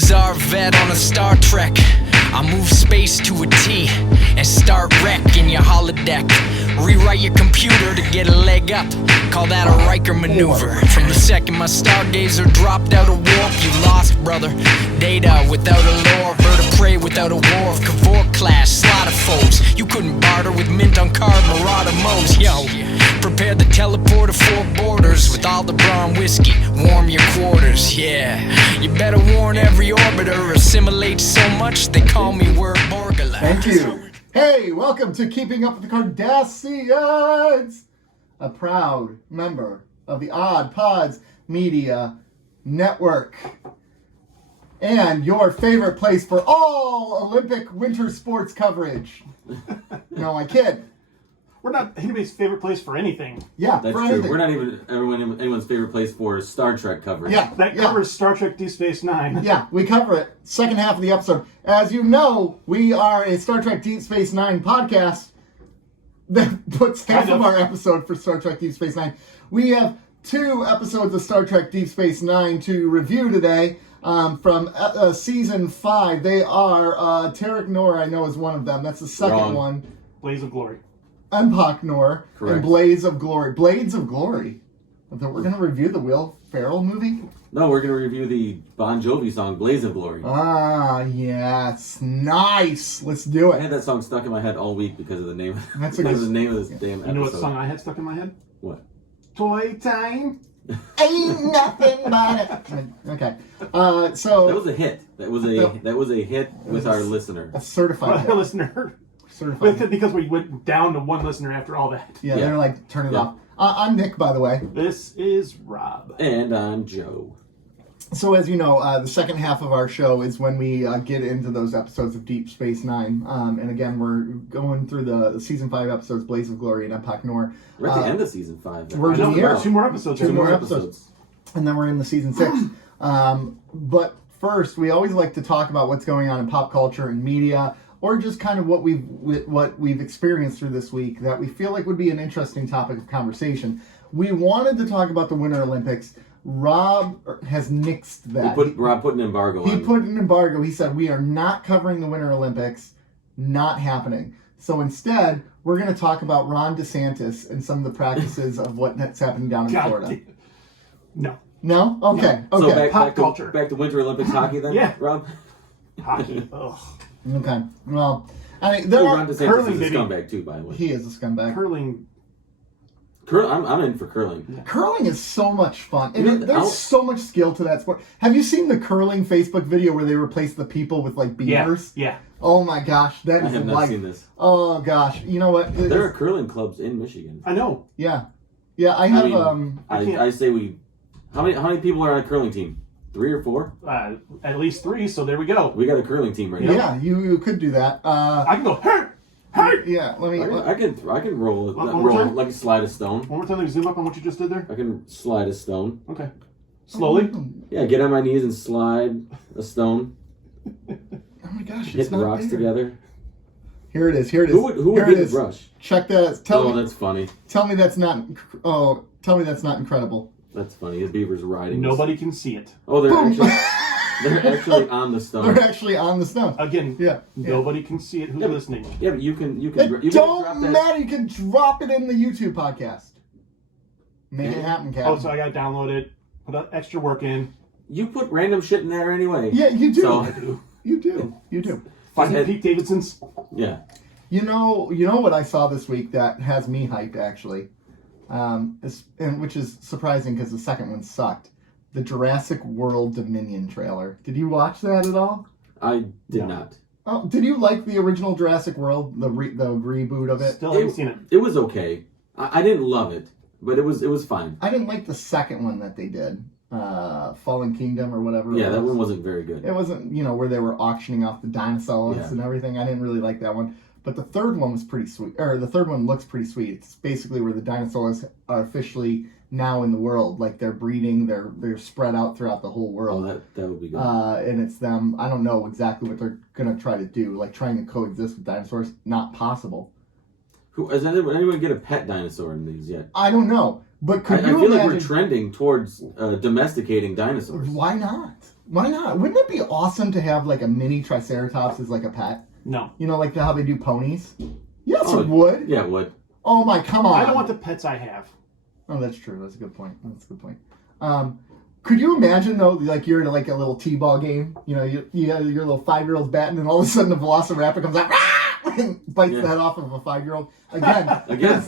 bizarre vet on a Star Trek. I move space to a T and start wrecking your holodeck. Rewrite your computer to get a leg up. Call that a Riker maneuver. From the second my stargazer dropped out of warp, you lost, brother. Data without a lore, bird of prey without a war. Cavort clash, slaughter foes. You couldn't barter with mint on card, marauder modes. Yo, prepare the teleporter for borders with all the brown whiskey. Warm your quarters, yeah. You better warn every orbiter. Assimilate so much they call me word Borgala. Thank you. Hey, welcome to Keeping Up with the Cardassians, a proud member of the Odd Pods Media Network, and your favorite place for all Olympic winter sports coverage. No, I kid. We're not anybody's favorite place for anything. Yeah, that's for true. anything. We're not even anyone's favorite place for Star Trek coverage. Yeah, that covers Star Trek Deep Space Nine. Yeah, we cover it. Second half of the episode. As you know, we are a Star Trek Deep Space Nine podcast that puts half of our episode for Star Trek Deep Space Nine. We have 2 episodes of Star Trek Deep Space Nine to review today from season 5. They are Empok Nor, I know, is one of them. That's the second one. Blaze of Glory. Empok Nor and Correct. Blades of Glory. Blades of Glory. We're going to review the Will Ferrell movie? No, we're going to review the Bon Jovi song, Blaze of Glory. Ah, yes. Nice. Let's do I it. had that song stuck in my head all week because of the name, That's a because good... of the name of this damn episode. You know what song I had stuck in my head? What? Toy Time. Ain't nothing but it. Okay. So... That was a hit. That was a hit with our listener. A certified hit. Our listener. Certified hit. Because we went down to one listener after all that. Yeah, they're like, turn it off. I'm Nick, by the way. This is Rob. And I'm Joe. So as you know, the second half of our show is when we get into those episodes of Deep Space Nine. And again, we're going through the season 5 episodes, Blaze of Glory and Empok Nor. We're at the end of season 5. We're in the end. 2 more episodes. Two more episodes. And then we're in the season 6. But first, we always like to talk about what's going on in pop culture and media, or just kind of what we've experienced through this week that we feel like would be an interesting topic of conversation. We wanted to talk about the Winter Olympics. Rob has nixed that. Rob put an embargo on. He put an embargo. He said, we are not covering the Winter Olympics. Not happening. So instead, we're going to talk about Ron DeSantis and some of the practices of what's happening down in Florida. No. No? Okay. No. Okay. So Pop culture. Back to Winter Olympics hockey then? Yeah. Rob? Hockey. Ugh. Okay. Well, I mean, Ron DeSantis curling, is a baby. scumbag too, by the way. he is a scumbag. Curling. I'm in for curling. Yeah. Curling is so much fun. And You know, there's so much skill to that sport. Have you seen the curling Facebook video where they replace the people with, like, beavers? Yeah. Oh, my gosh. That I is have not like... seen this. Oh, gosh. You know what? There are curling clubs in Michigan. I know. Yeah. Yeah, I have... I say we... How many people are on a curling team? 3 or 4? At least 3, so there we go. We got a curling team right now. Yeah, you could do that. I can go, hey! Yeah, let me... I can roll time? like slide a stone. One more time, like, zoom up on what you just did there. I can slide a stone. Okay. Slowly. Yeah, get on my knees and slide a stone. Oh my gosh, Hit it's not rocks there. together. Here it is. Here it is. Who would Here be it the is. brush? Check that. Oh, that's funny. Tell me that's not. Oh, tell me that's not incredible. That's funny. His beaver's riding. Nobody can see it. Oh, Boom. they're actually on the stone. They're actually on the stone. Again, Yeah. nobody can see it who's listening. Yeah, but you can It drop don't that. matter. You can drop it in the YouTube podcast. Make it happen, Captain. Oh, so I got to download it, put extra work in. You put random shit in there anyway. Yeah, you do. So, You do. You do. Finding Head- Pete Davidson's. yeah. You know what I saw this week that has me hyped actually, which is surprising because the second one sucked. The Jurassic World Dominion trailer. Did you watch that at all? I did No. not. Oh, did you like the original Jurassic World, the reboot of it? Still haven't seen it. It was okay. I didn't love it, but it was fine. I didn't like the second one that they did, Fallen Kingdom or whatever. Yeah, it that was. one wasn't very good. It wasn't, where they were auctioning off the dinosaurs Yeah. and everything. I didn't really like that one. But the third one was pretty sweet. Or the third one looks pretty sweet. It's basically where the dinosaurs are officially now in the world. Like they're breeding, they're spread out throughout the whole world. Oh, that would be good. And it's them. I don't know exactly what they're gonna try to do. Like trying to coexist with dinosaurs, not possible. Has anyone get a pet dinosaur in these yet? I don't know. But could I you feel imagine? like we're trending towards domesticating dinosaurs. Why not? Why not? Wouldn't it be awesome to have like a mini Triceratops as like a pet? No. You know, like how they do ponies? Yes, Oh, it would. Yeah, it would. Oh my, come on. I don't want the pets I have. Oh, that's true. That's a good point. Could you imagine though, like you're in like a little t-ball game, you know, you have your little 5-year-old batting, and all of a sudden the Velociraptor comes out, and bites the head off of a 5-year-old. Again,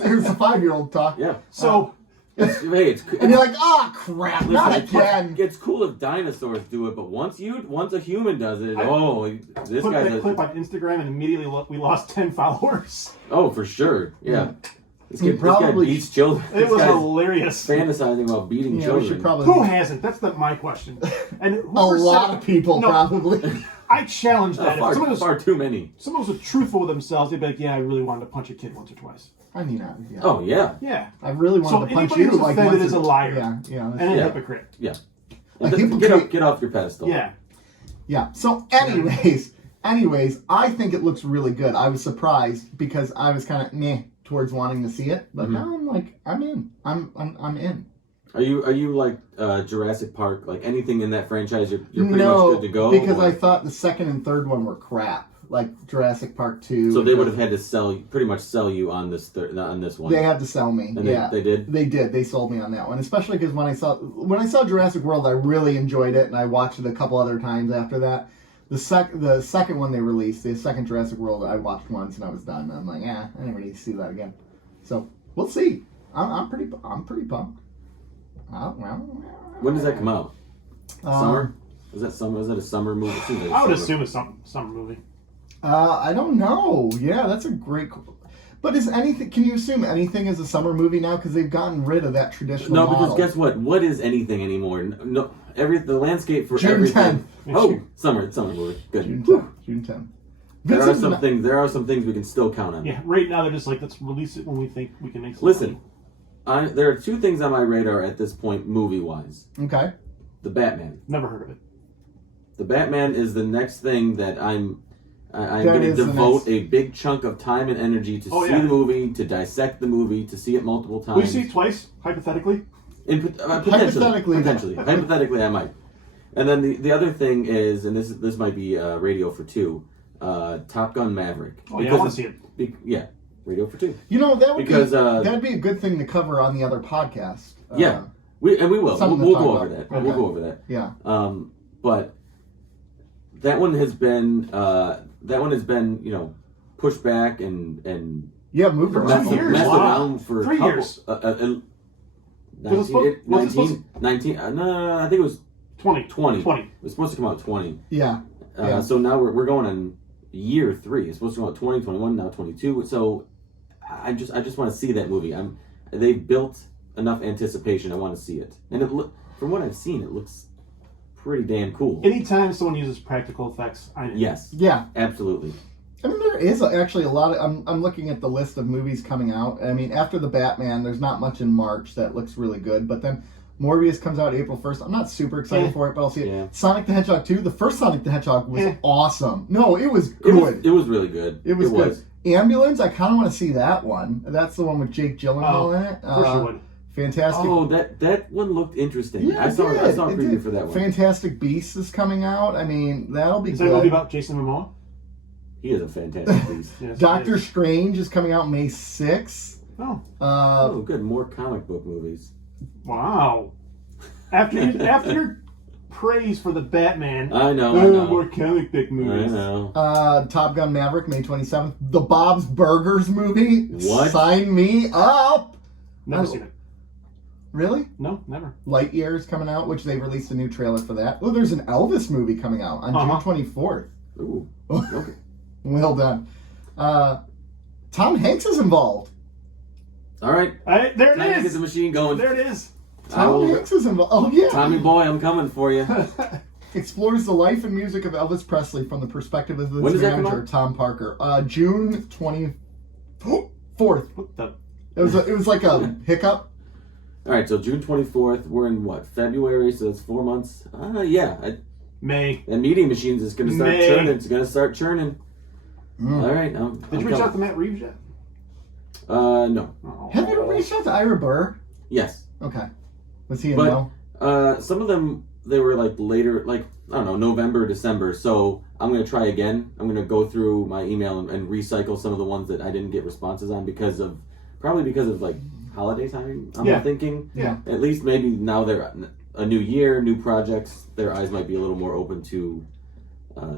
here's the 5-year-old talk. Yeah. So, and you're like, oh crap, not again. It's cool if dinosaurs do it, but once a human does it, this put guy that does clip on Instagram and immediately we lost 10 followers. Oh, for sure. Yeah. This He guy probably- beats children. It This was guy's hilarious. fantasizing about beating Yeah, children. we should probably. Who hasn't? That's my question. And A lot of people probably. I challenge that. If someone was far too many. someone was truthful with themselves, they'd be like, "Yeah, I really wanted to punch a kid once or twice." I mean, yeah. Oh, yeah. Yeah. I really wanted to punch anybody you. who's Like offended once is a liar. Yeah. And a hypocrite. Yeah. A hypocrite. Get off your pedestal. Yeah. Yeah. So, anyways, I think it looks really good. I was surprised because I was kind of meh towards wanting to see it, but now I'm like, I'm in. I'm in. Are you like Jurassic Park? Like anything in that franchise, you're pretty much good to go? Because I thought the second and third one were crap, like Jurassic Park 2. So they would have had to pretty much sell you on this on this one. They had to sell me. And yeah, they did. They did. They sold me on that one, especially because when I saw Jurassic World, I really enjoyed it, and I watched it a couple other times after that. The second one they released, the second Jurassic World, I watched once and I was done. I'm like, I never need to see that again. So we'll see. I'm pretty pumped. When does that come out? Summer? Is that summer? Is that a summer movie? I would assume it's some summer movie. I don't know. Yeah, that's a great. But is anything? Can you assume anything is a summer movie now? Because they've gotten rid of that traditional. No, model. because guess what? What is anything anymore? No, the landscape for June everything. 10th. Oh, summer movie. Good. June 10th. There are some things we can still count on. Yeah, right now they're just like, let's release it when we think we can make some money. There are two things on my radar at this point, movie-wise. Okay. The Batman. Never heard of it. The Batman is the next thing that I'm going to devote a big chunk of time and energy to see the movie, to dissect the movie, to see it multiple times. Will you see it twice, hypothetically? Hypothetically, I might. And then the other thing is, and this might be radio for two, Top Gun Maverick. Oh, yeah, I want to see it. Radio for two. You know, that would that'd be a good thing to cover on the other podcast. We will. We'll go over that. Okay. We'll go over that. Yeah. But that one has been pushed back and moved around. messed around for 3 years. 19, no, I think it was 20. 20. 20. It was supposed to come out 20. Yeah. So now we're going on year 3. It's supposed to come out 20, 21, now 22. So I just want to see that movie. They've built enough anticipation. I want to see it. And from what I've seen, it looks pretty damn cool. Anytime someone uses practical effects, I'm in. Yes. Yeah. Absolutely. I mean, there is actually a lot of... I'm looking at the list of movies coming out. I mean, after the Batman, there's not much in March that looks really good. But then Morbius comes out April 1st. I'm not super excited for it, but I'll see it. Yeah. Sonic the Hedgehog 2. The first Sonic the Hedgehog was awesome. No, it was good. It was really good. It was good. Ambulance, I kind of want to see that one. That's the one with Jake Gyllenhaal in it. Of course you would. Fantastic. Oh, that one looked interesting. Yeah, I saw a preview for that one. Fantastic Beasts is coming out. I mean, that'll be Is good. that movie about Jason Momoa? He is a fantastic beast. Yes, Doctor Strange is coming out May 6th. Oh. Good. More comic book movies. Wow. After your praise for the Batman, I know. more comic book movies. I know. Top Gun Maverick, May 27th. The Bob's Burgers movie. What? Sign me up. Never seen it. Really? No, never. Lightyear is coming out, which they've released a new trailer for that. Oh, there's an Elvis movie coming out on June 24th. Ooh. Okay. Well done. Tom Hanks is involved. All right. There it Time to is. get the machine going. There it is. Tom Hanks is involved. Oh, yeah. Tommy boy, I'm coming for you. Explores the life and music of Elvis Presley from the perspective of When his does that come manager, out? Tom Parker. June 24th. What the? It was like a hiccup. All right, so June 24th. We're in what? February, so it's 4 months. May. That meeting machines is going to start churning. It's going to start churning. All right. Did you reach out to Matt Reeves yet? No. Oh. Have you reached out to Ira Burr? Yes. Okay. Was he in know? Some of them, they were like later, like I don't know, November, December. So I'm going to try again. I'm going to go through my email and recycle some of the ones that I didn't get responses on because of like holiday time. I'm thinking. Yeah. At least maybe now they're a new year, new projects. Their eyes might be a little more open to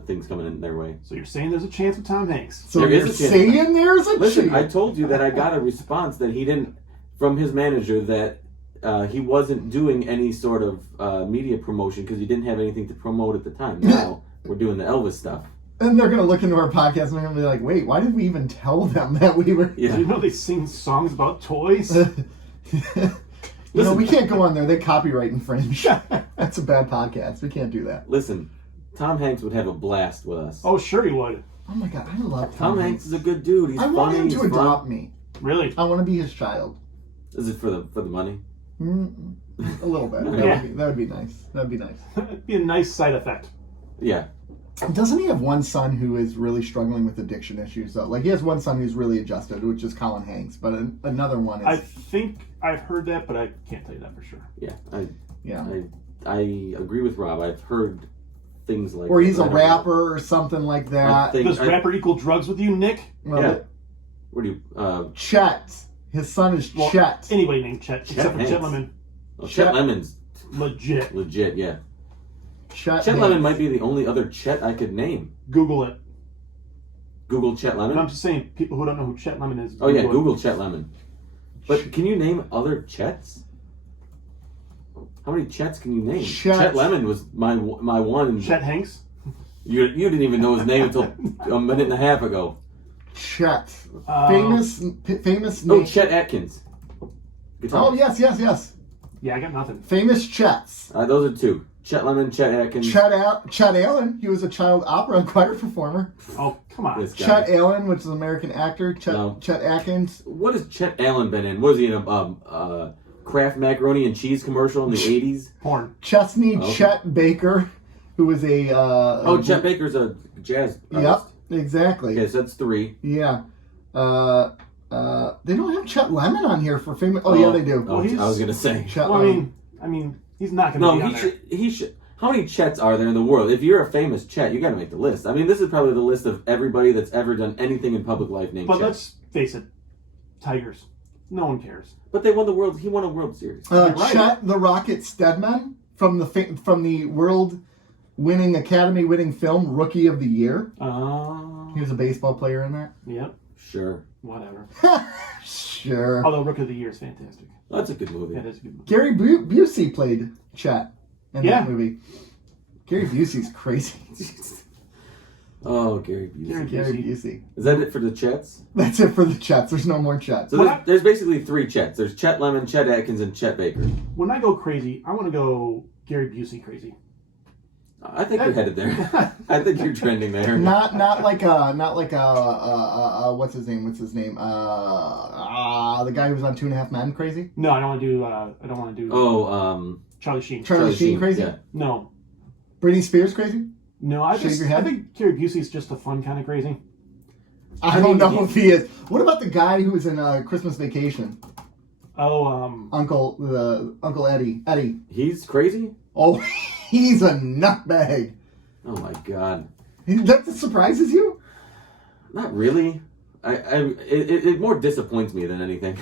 things coming in their way. So you're saying there's a chance with Tom Hanks? So there you're is a chance. saying there's a Listen, chance? I told you that I got a response that he didn't, from his manager, that he wasn't doing any sort of media promotion because he didn't have anything to promote at the time. Now we're doing the Elvis stuff. And they're going to look into our podcast and they're going to be like, wait, why did we even tell them that we were... Yeah. Do you know they sing songs about toys? We can't go on there. They copyright infringe. That's a bad podcast. We can't do that. Listen, Tom Hanks would have a blast with us. Oh, sure he would. Oh my God, I love Tom Hanks is a good dude. He's I funny. want him to he's fun. adopt me. Really? I want to be his child. Is it for the money? A little bit. Yeah. That would be nice. That would be nice. It'd be a nice side effect. Yeah. Doesn't he have one son who is really struggling with addiction issues, though? Like, he has one son who's really adjusted, which is Colin Hanks, but another one is... I think I've heard that, but I can't tell you that for sure. Yeah. I agree with Rob. I've heard things like... Or he's a I don't know. rapper or something like that. Does rapper equal drugs with you, Nick? Well, Yeah. What do you... Chet. His son is Well, Chet. Anybody named Chet, except for Hanks. Chet Lemon. Chet Lemon's Legit. yeah. Chet Chet Lemon Hanks. might be the only other Chet I could name. Google it. Google Chet And I'm Lemon? just saying, people who don't know who Chet Lemon is. Oh, yeah, it. Google Chet Lemon. But can you name other Chets? How many Chets can you name? Chet. Chet Lemon was my one. Chet Hanks? You didn't even know his name until a minute and a half ago. Chet. Um, Famous Oh, name. Chet Atkins. Guitar. Oh, yes. Yeah, I got nothing. Famous Chets. Those are two. Chet Lemon, Chet Atkins. Chet Allen. He was a child opera and choir performer. Oh, come on. This guy. Chet Allen, which is an American actor. No. Chet Atkins. What has Chet Allen been in? Was he in a Kraft macaroni and cheese commercial in the 80s? Porn. Chesney Okay. Chet Baker, who was a... Chet Baker's a jazz Yep, artist. exactly. Okay, so that's three. Yeah. They don't have Chet Lemon on here for famous... Oh, yeah, they do. Oh, he's- I was going to say. Chet Well, Lemon. I mean, he's not going to No, be on he there. should. He should. How many Chets are there in the world? If you're a famous Chet, you got to make the list. I mean, this is probably the list of everybody that's ever done anything in public life named But Chet. let's face it, Tigers. No one cares. But they won the world. He won a World Series. right. Chet the Rocket Stedman from the world-winning, Academy-winning film Rookie of the Year. He was a baseball player in that. Yep. Sure, Whatever. Sure. Although Rookie of the Year is fantastic. that's a good movie. That is a good movie. Gary Busey played Chet in Yeah. that movie. Gary Busey's crazy. Oh, Gary Busey. Gary Busey. Is that it for the Chets? That's it for the Chets. There's no more Chets. So there's basically three Chets. There's Chet Lemon, Chet Atkins, and Chet Baker. When I go crazy, I want to go Gary Busey crazy. I think you're headed there. I think you're trending there. Not like what's his name? The guy who was on 2.5 Men crazy? No, I don't want to do. Charlie Sheen. Charlie Sheen crazy? Yeah. No, Britney Spears crazy? no. I Shave your head? think Gary Busey's just a fun kind of crazy. I don't know if he is. What about the guy who was in Christmas Vacation? Oh, Uncle Eddie. Eddie. He's crazy? Oh, he's a nutbag. Oh my god. That surprises you? Not really. It more disappoints me than anything.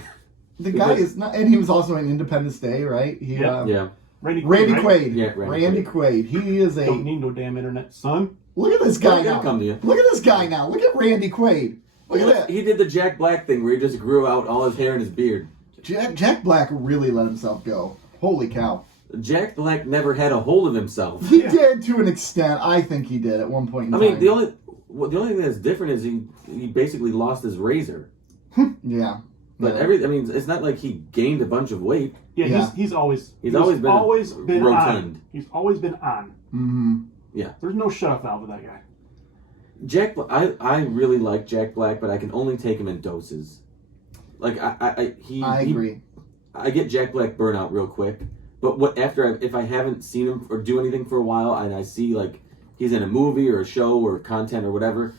The guy is not, and he was also in Independence Day, right? He, Yeah. Yeah. Randy Randy right? Quaid. Yeah, Randy Quaid. He is a. Don't need no damn internet, son. Look at this guy He'll now. come to you. Look at this guy now. Look at Randy Quaid. Look at that. He did the Jack Black thing where he just grew out all his hair and his beard. Jack Black really let himself go. Holy cow. Jack Black never had a hold of himself. He did to an extent. I think he did at one point in I time. mean, the only thing that's different is he basically lost his razor. Yeah. But Yeah. it's not like he gained a bunch of weight. Yeah, Yeah. he's always always been on. rotund. He's always been on. Mm-hmm. Yeah. There's no shut off valve with that guy. I really like Jack Black, but I can only take him in doses. Like I agree. I get Jack Black burnout real quick, but if I haven't seen him or do anything for a while, and I see like he's in a movie or a show or content or whatever,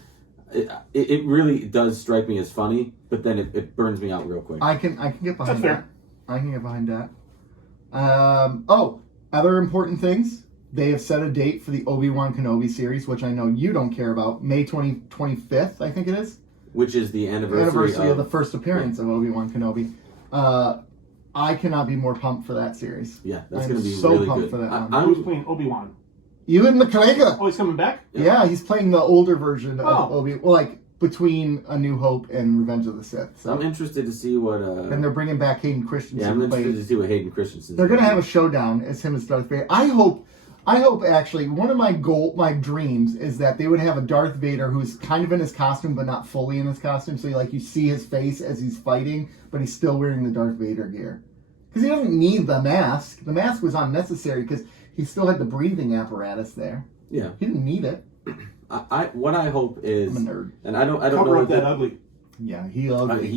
it really does strike me as funny. But then it burns me out real quick. I can get behind That's fair. that. I can get behind that. Other important things. They have set a date for the Obi-Wan Kenobi series, which I know you don't care about. May 25th, I think it is. Which is the anniversary of the first appearance of Obi-Wan Kenobi. I cannot be more pumped for that series. Yeah, that's going to be so really pumped good. for that one. Who's playing Obi-Wan? Ewan McGregor. Oh, he's coming back? Yeah, he's playing the older version of Obi-Wan. Well, like, between A New Hope and Revenge of the Sith. So. I'm interested to see what... and they're bringing back Hayden Christensen. Yeah, I'm interested to see what Hayden Christensen... They're going to have a showdown as him as Darth Vader. I hope actually, one of my dreams is that they would have a Darth Vader who's kind of in his costume, but not fully in his costume. So, like, you see his face as he's fighting, but he's still wearing the Darth Vader gear. Because he doesn't need the mask. The mask was unnecessary because he still had the breathing apparatus there. Yeah. He didn't need it. What I hope is... I'm a nerd. And I don't Cover know... up that ugly. Yeah, he ugly.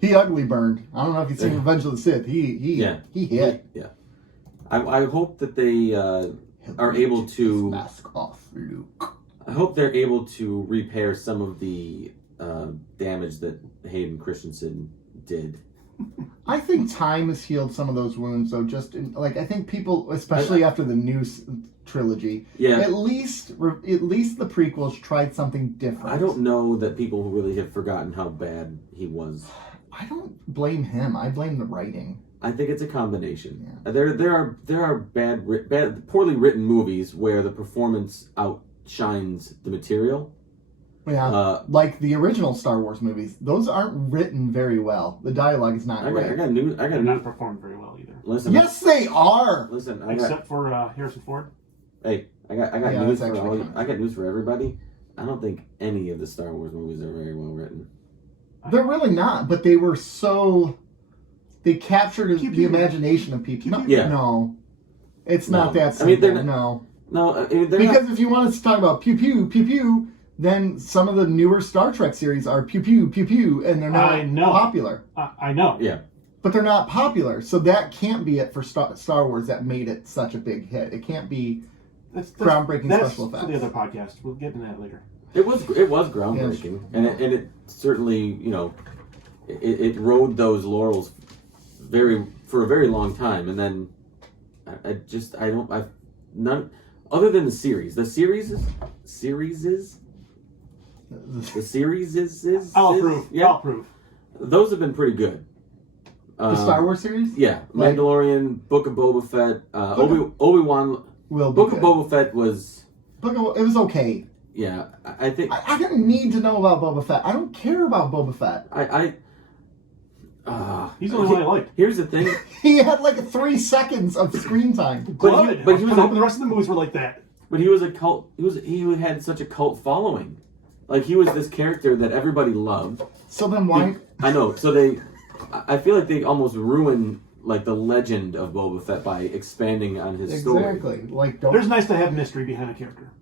He ugly burned. I don't know if you've seen Revenge of the Sith. He hit. Yeah. I hope that they are able to... Mask off, Luke. I hope they're able to repair some of the damage that Hayden Christensen did. I think time has healed some of those wounds, though. I think people, especially after the new trilogy, at least the prequels tried something different. I don't know that people really have forgotten how bad he was. I don't blame him. I blame the writing. I think it's a combination. Yeah. There are bad, poorly written movies where the performance outshines the material. Yeah, like the original Star Wars movies. Those aren't written very well. The dialogue is not great. They're not performed very well either. Listen, yes, they are. Listen, except for Harrison Ford. Hey, I got news for I got news for everybody. I don't think any of the Star Wars movies are very well written. They're really not, but they were so... They captured the imagination of people. No, it's not that simple. I mean, No, because if you want us to talk about pew pew pew pew, then some of the newer Star Trek series are pew pew pew pew, and they're not popular. I know. Yeah. But they're not popular, so that can't be it for Star Wars that made it such a big hit. It can't be groundbreaking special effects. That's for the other podcast. We'll get into that later. It was groundbreaking, and it certainly, it rode those laurels for a very long time, and then none other than the series. The series is. I'll approve. Yeah, I'll approve. Those have been pretty good. The Star Wars series? Yeah. Mandalorian, Book of Boba Fett, Obi-Wan. Book of Boba Fett was... it was okay. Yeah, I think... I didn't need to know about Boba Fett. I don't care about Boba Fett. He's the only one I liked. Here's the thing. He had like 3 seconds of screen time. But the rest of the movies were like that. But he was a cult. He had such a cult following. Like, he was this character that everybody loved. So then why... I know. So I feel like they almost ruined, like, the legend of Boba Fett by expanding on his story. Exactly. Like, There's nice to have mystery behind a character.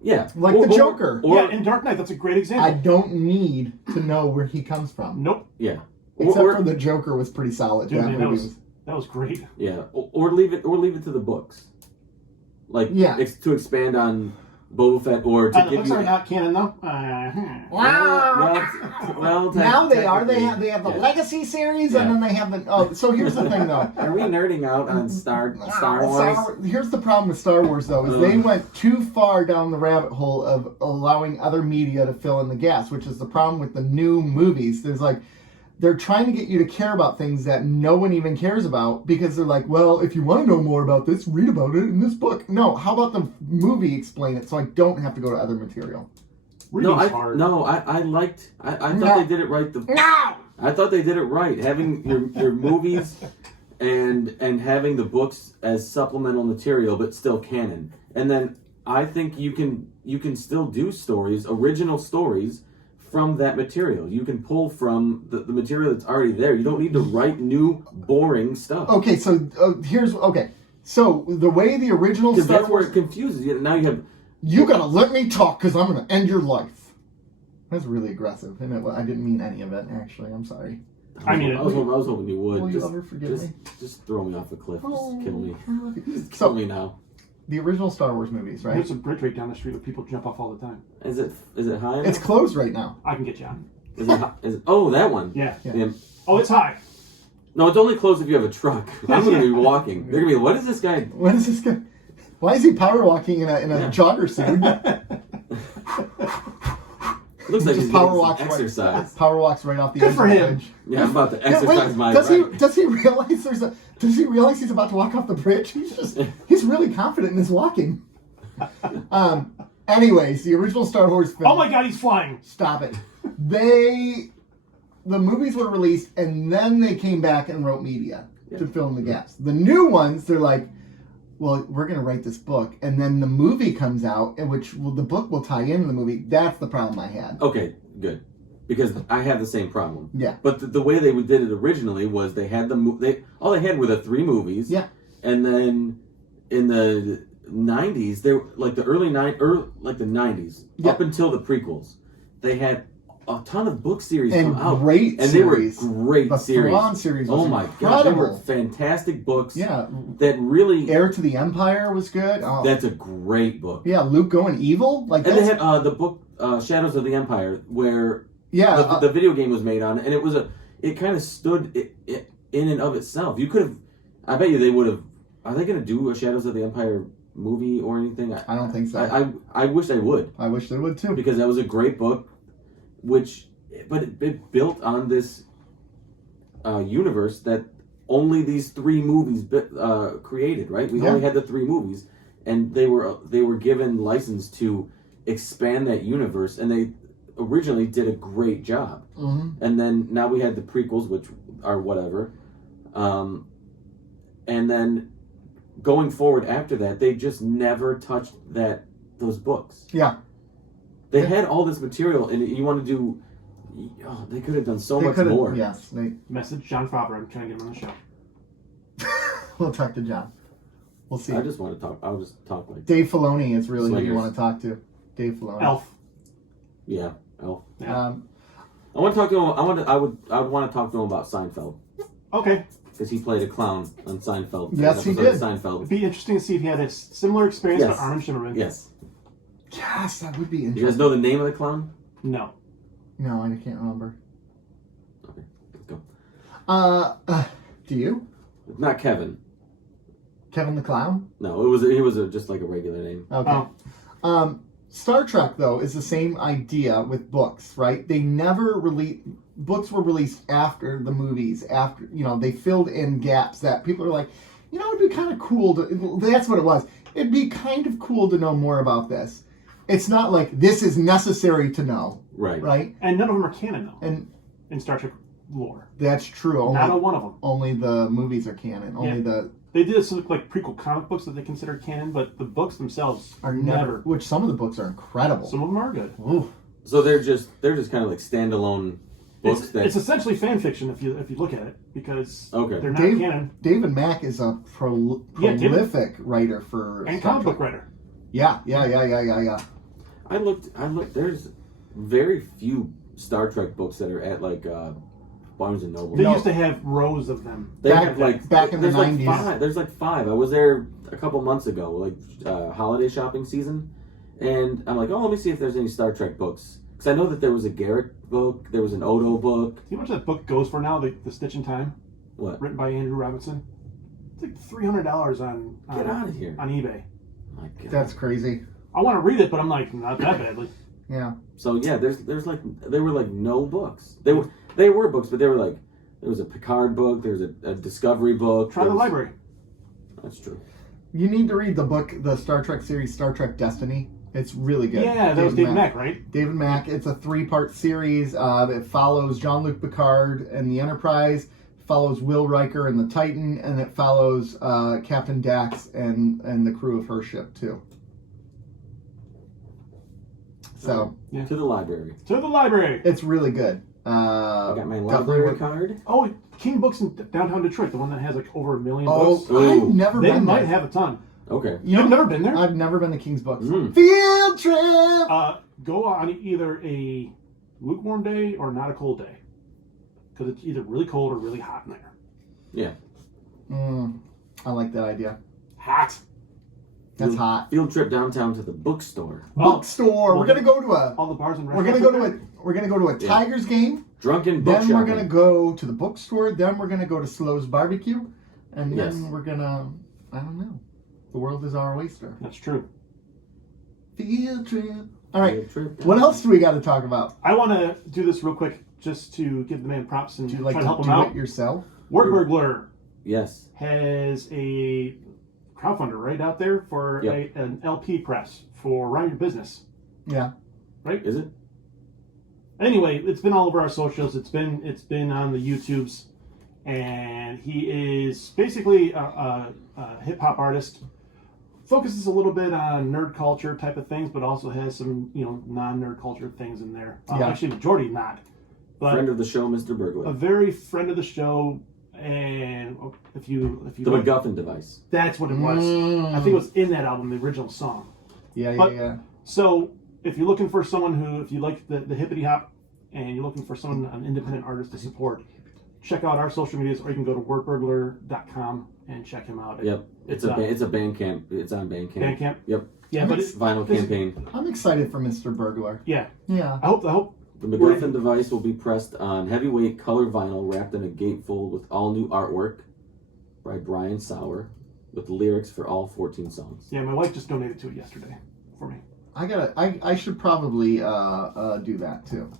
Yeah. Like the Joker. In Dark Knight, that's a great example. I don't need to know where he comes from. Nope. Yeah. Except for the Joker was pretty solid. Dude, that was great. Yeah. Or leave it to the books. Like, to expand on Boba Fett, or to the give books you... are not canon, though. Well, now they are. They have the Legacy series, and then they have the... Oh, so here's the thing, though. Are we nerding out on Star Wars? Here's the problem with Star Wars, though, is they went too far down the rabbit hole of allowing other media to fill in the gaps, which is the problem with the new movies. There's like... They're trying to get you to care about things that no one even cares about, because they're like, well, if you want to know more about this, read about it in this book. No, how about the movie explain it so I don't have to go to other material? I thought they did it right. I thought they did it right. Having your movies and having the books as supplemental material, but still canon. And then I think you can still do original stories, from that material. You can pull from the material that's already there. You don't need to write new, boring stuff. Okay, so So the way the original Star Wars... That's where it confuses you. Now you have... You gotta let me talk, because I'm gonna end your life. That's really aggressive. And I didn't mean any of it, actually. I'm sorry. I was hoping you would. Will you ever forgive me? Just throw me off a cliff. Just kill me. Just kill me now. The original Star Wars movies, right? There's a bridge right down the street where people jump off all the time. Is it high enough? It's closed right now. I can get you on. That one? Yeah. Oh, it's high. No, it's only closed if you have a truck. I'm going to be walking. They're going to be, what is this guy? What is this guy? Why is he power walking in a jogger suit? It looks like Just he's power getting some walks exercise. Right, power walks right off the Good edge for of the him. bridge. Yeah, I'm about to Yeah, exercise wait, my does he right. does he realize does he realize he's about to walk off the bridge? He's really confident in his walking. Anyways, the original Star Wars film. Oh my God, he's flying! Stop it. The movies were released and then they came back and wrote media to fill in the gaps. The new ones, they're like, well, we're going to write this book, and then the movie comes out, in which the book will tie into the movie. That's the problem I had. Okay, good. Because I have the same problem. Yeah. But the way they did it originally was they had all they had were the 3 movies. Yeah. And then in the 90s, they were like the like the 90s, up until the prequels, they had a ton of book series and come out. Great and series. They were great the series. Thrawn series was my incredible. God, they were fantastic books. Yeah. That really... Heir to the Empire was good. Oh. That's a great book. Yeah, Luke going evil. And they had the book Shadows of the Empire, where the video game was made on it, and it kind of stood in and of itself. You could have... I bet you they would have... Are they going to do a Shadows of the Empire movie or anything? I don't think so. I wish they would. I wish they would too. Because that was a great book, but it built on this universe that only these 3 movies created, right? We only had the 3 movies, and they were given license to expand that universe, and they originally did a great job. Mm-hmm. And then now we had the prequels, which are whatever, and then going forward after that, they just never touched those books. Yeah. They had all this material, and you want to do... Oh, they could have done so much more. Yes. Message John Favreau. I'm trying to get him on the show. We'll talk to John. We'll see. I just want to talk. I'll just talk like... Dave Filoni is really who you Swingers. want to talk to. Dave Filoni. Elf. Yeah, Elf. Yeah. I want to talk to him. I would want to talk to him about Seinfeld. Okay. Because he played a clown on Seinfeld. Yes, he Episode did. of Seinfeld. It'd be interesting to see if he had a similar experience with Armin Shimmerman. Yes. Yes, that would be You interesting. guys know the name of the clown? No. No, I can't remember. Okay, let's go. Do you? Not Kevin. Kevin the Clown? No, he was just like a regular name. Okay. Star Trek, though, is the same idea with books, right? They never books were released after the movies, after, they filled in gaps that people are like, it'd be kind of cool that's what it was. It'd be kind of cool to know more about this. It's not like this is necessary to know. Right. Right? And none of them are canon, though. And in Star Trek lore. that's true. Not a one of them. Only the movies are canon. Only They did some like prequel comic books that they consider canon, but the books themselves are never. Which some of the books are incredible. Some of them are good. Ooh. So they're just kind of like standalone books. It's essentially fan fiction if you look at it, because they're not canon. David Mack is a prolific writer for and Star comic Trek. book writer. Yeah. I looked. There's very few Star Trek books that are at like Barnes and Noble. They used to have rows of them. They have like back in the there's 90s. Like 5. There's like 5. I was there a couple months ago, like holiday shopping season, and I'm like, oh, let me see if there's any Star Trek books, because I know that there was a Garrick book, there was an Odo book. See how much that book goes for now? The Stitch in Time. What? Written by Andrew Robinson. It's like $300 on Get out of here on eBay. My God. That's crazy. I want to read it, but I'm like, not that badly. Yeah. So yeah, there's like there were like no books. They were books, but they were like there was a Picard book, there was a Discovery book. Try the library. That's true. You need to read the book, the Star Trek series, Star Trek Destiny. It's really good. Yeah, that was David Mack, right? David Mack. It's a 3-part series. It follows Jean-Luc Picard and the Enterprise, follows Will Riker and the Titan, and it follows Captain Dax and the crew of her ship too. So yeah. To the library. To the library. It's really good. I got my library card. Oh, King Books in downtown Detroit, the one that has like over 1 million Oh, books. I've never They been might there. have a ton. Okay. You've never been there? I've never been to King's Books. Mm. Field trip. Go on either a lukewarm day or not a cold day, because it's either really cold or really hot in there. Yeah. I like that idea. Hot. That's hot. Field trip downtown to the bookstore. Bookstore. We're gonna go to all the bars and We're restaurants. gonna go to a Tigers game. Drunken book Then shopping. we're gonna go to the bookstore. Then we're gonna go to Slow's Barbecue, and then Yes. we're gonna I don't know. The world is our oyster. That's true. Field trip. All right. Field trip. What else do we got to talk about? I want to do this real quick just to give the man props and Do you try like to to help him do out. it yourself? Word Burglar Yes. has a crowdfunder right out there for Yep. an LP press for Run Your Business. Yeah. Right? Is it? Anyway, it's been all over our socials. It's been on the YouTubes, and he is basically a hip hop artist. Focuses a little bit on nerd culture type of things, but also has some non-nerd culture things in there. Yeah. Actually, majority not. But Friend of the show, Mr. a Burglar. very friend of the show, and if you The MacGuffin device. that's what it was. I think it was in that album, the original song. Yeah, But- yeah. So if you're looking for someone who, if you like the hippity hop, and you're looking for someone, an independent artist to support, check out our social medias, or you can go to wordburglar.com and check him out. Yep. It's a Bandcamp. It's on Bandcamp. Bandcamp. Yep. Yeah, but it's Vinyl campaign. I'm excited for Mr. Burglar. yeah. Yeah. I hope The MacGuffin device will be pressed on heavyweight color vinyl wrapped in a gatefold with all new artwork by Brian Sauer with lyrics for all 14 songs. Yeah, my wife just donated to it yesterday for me. I should probably do that too.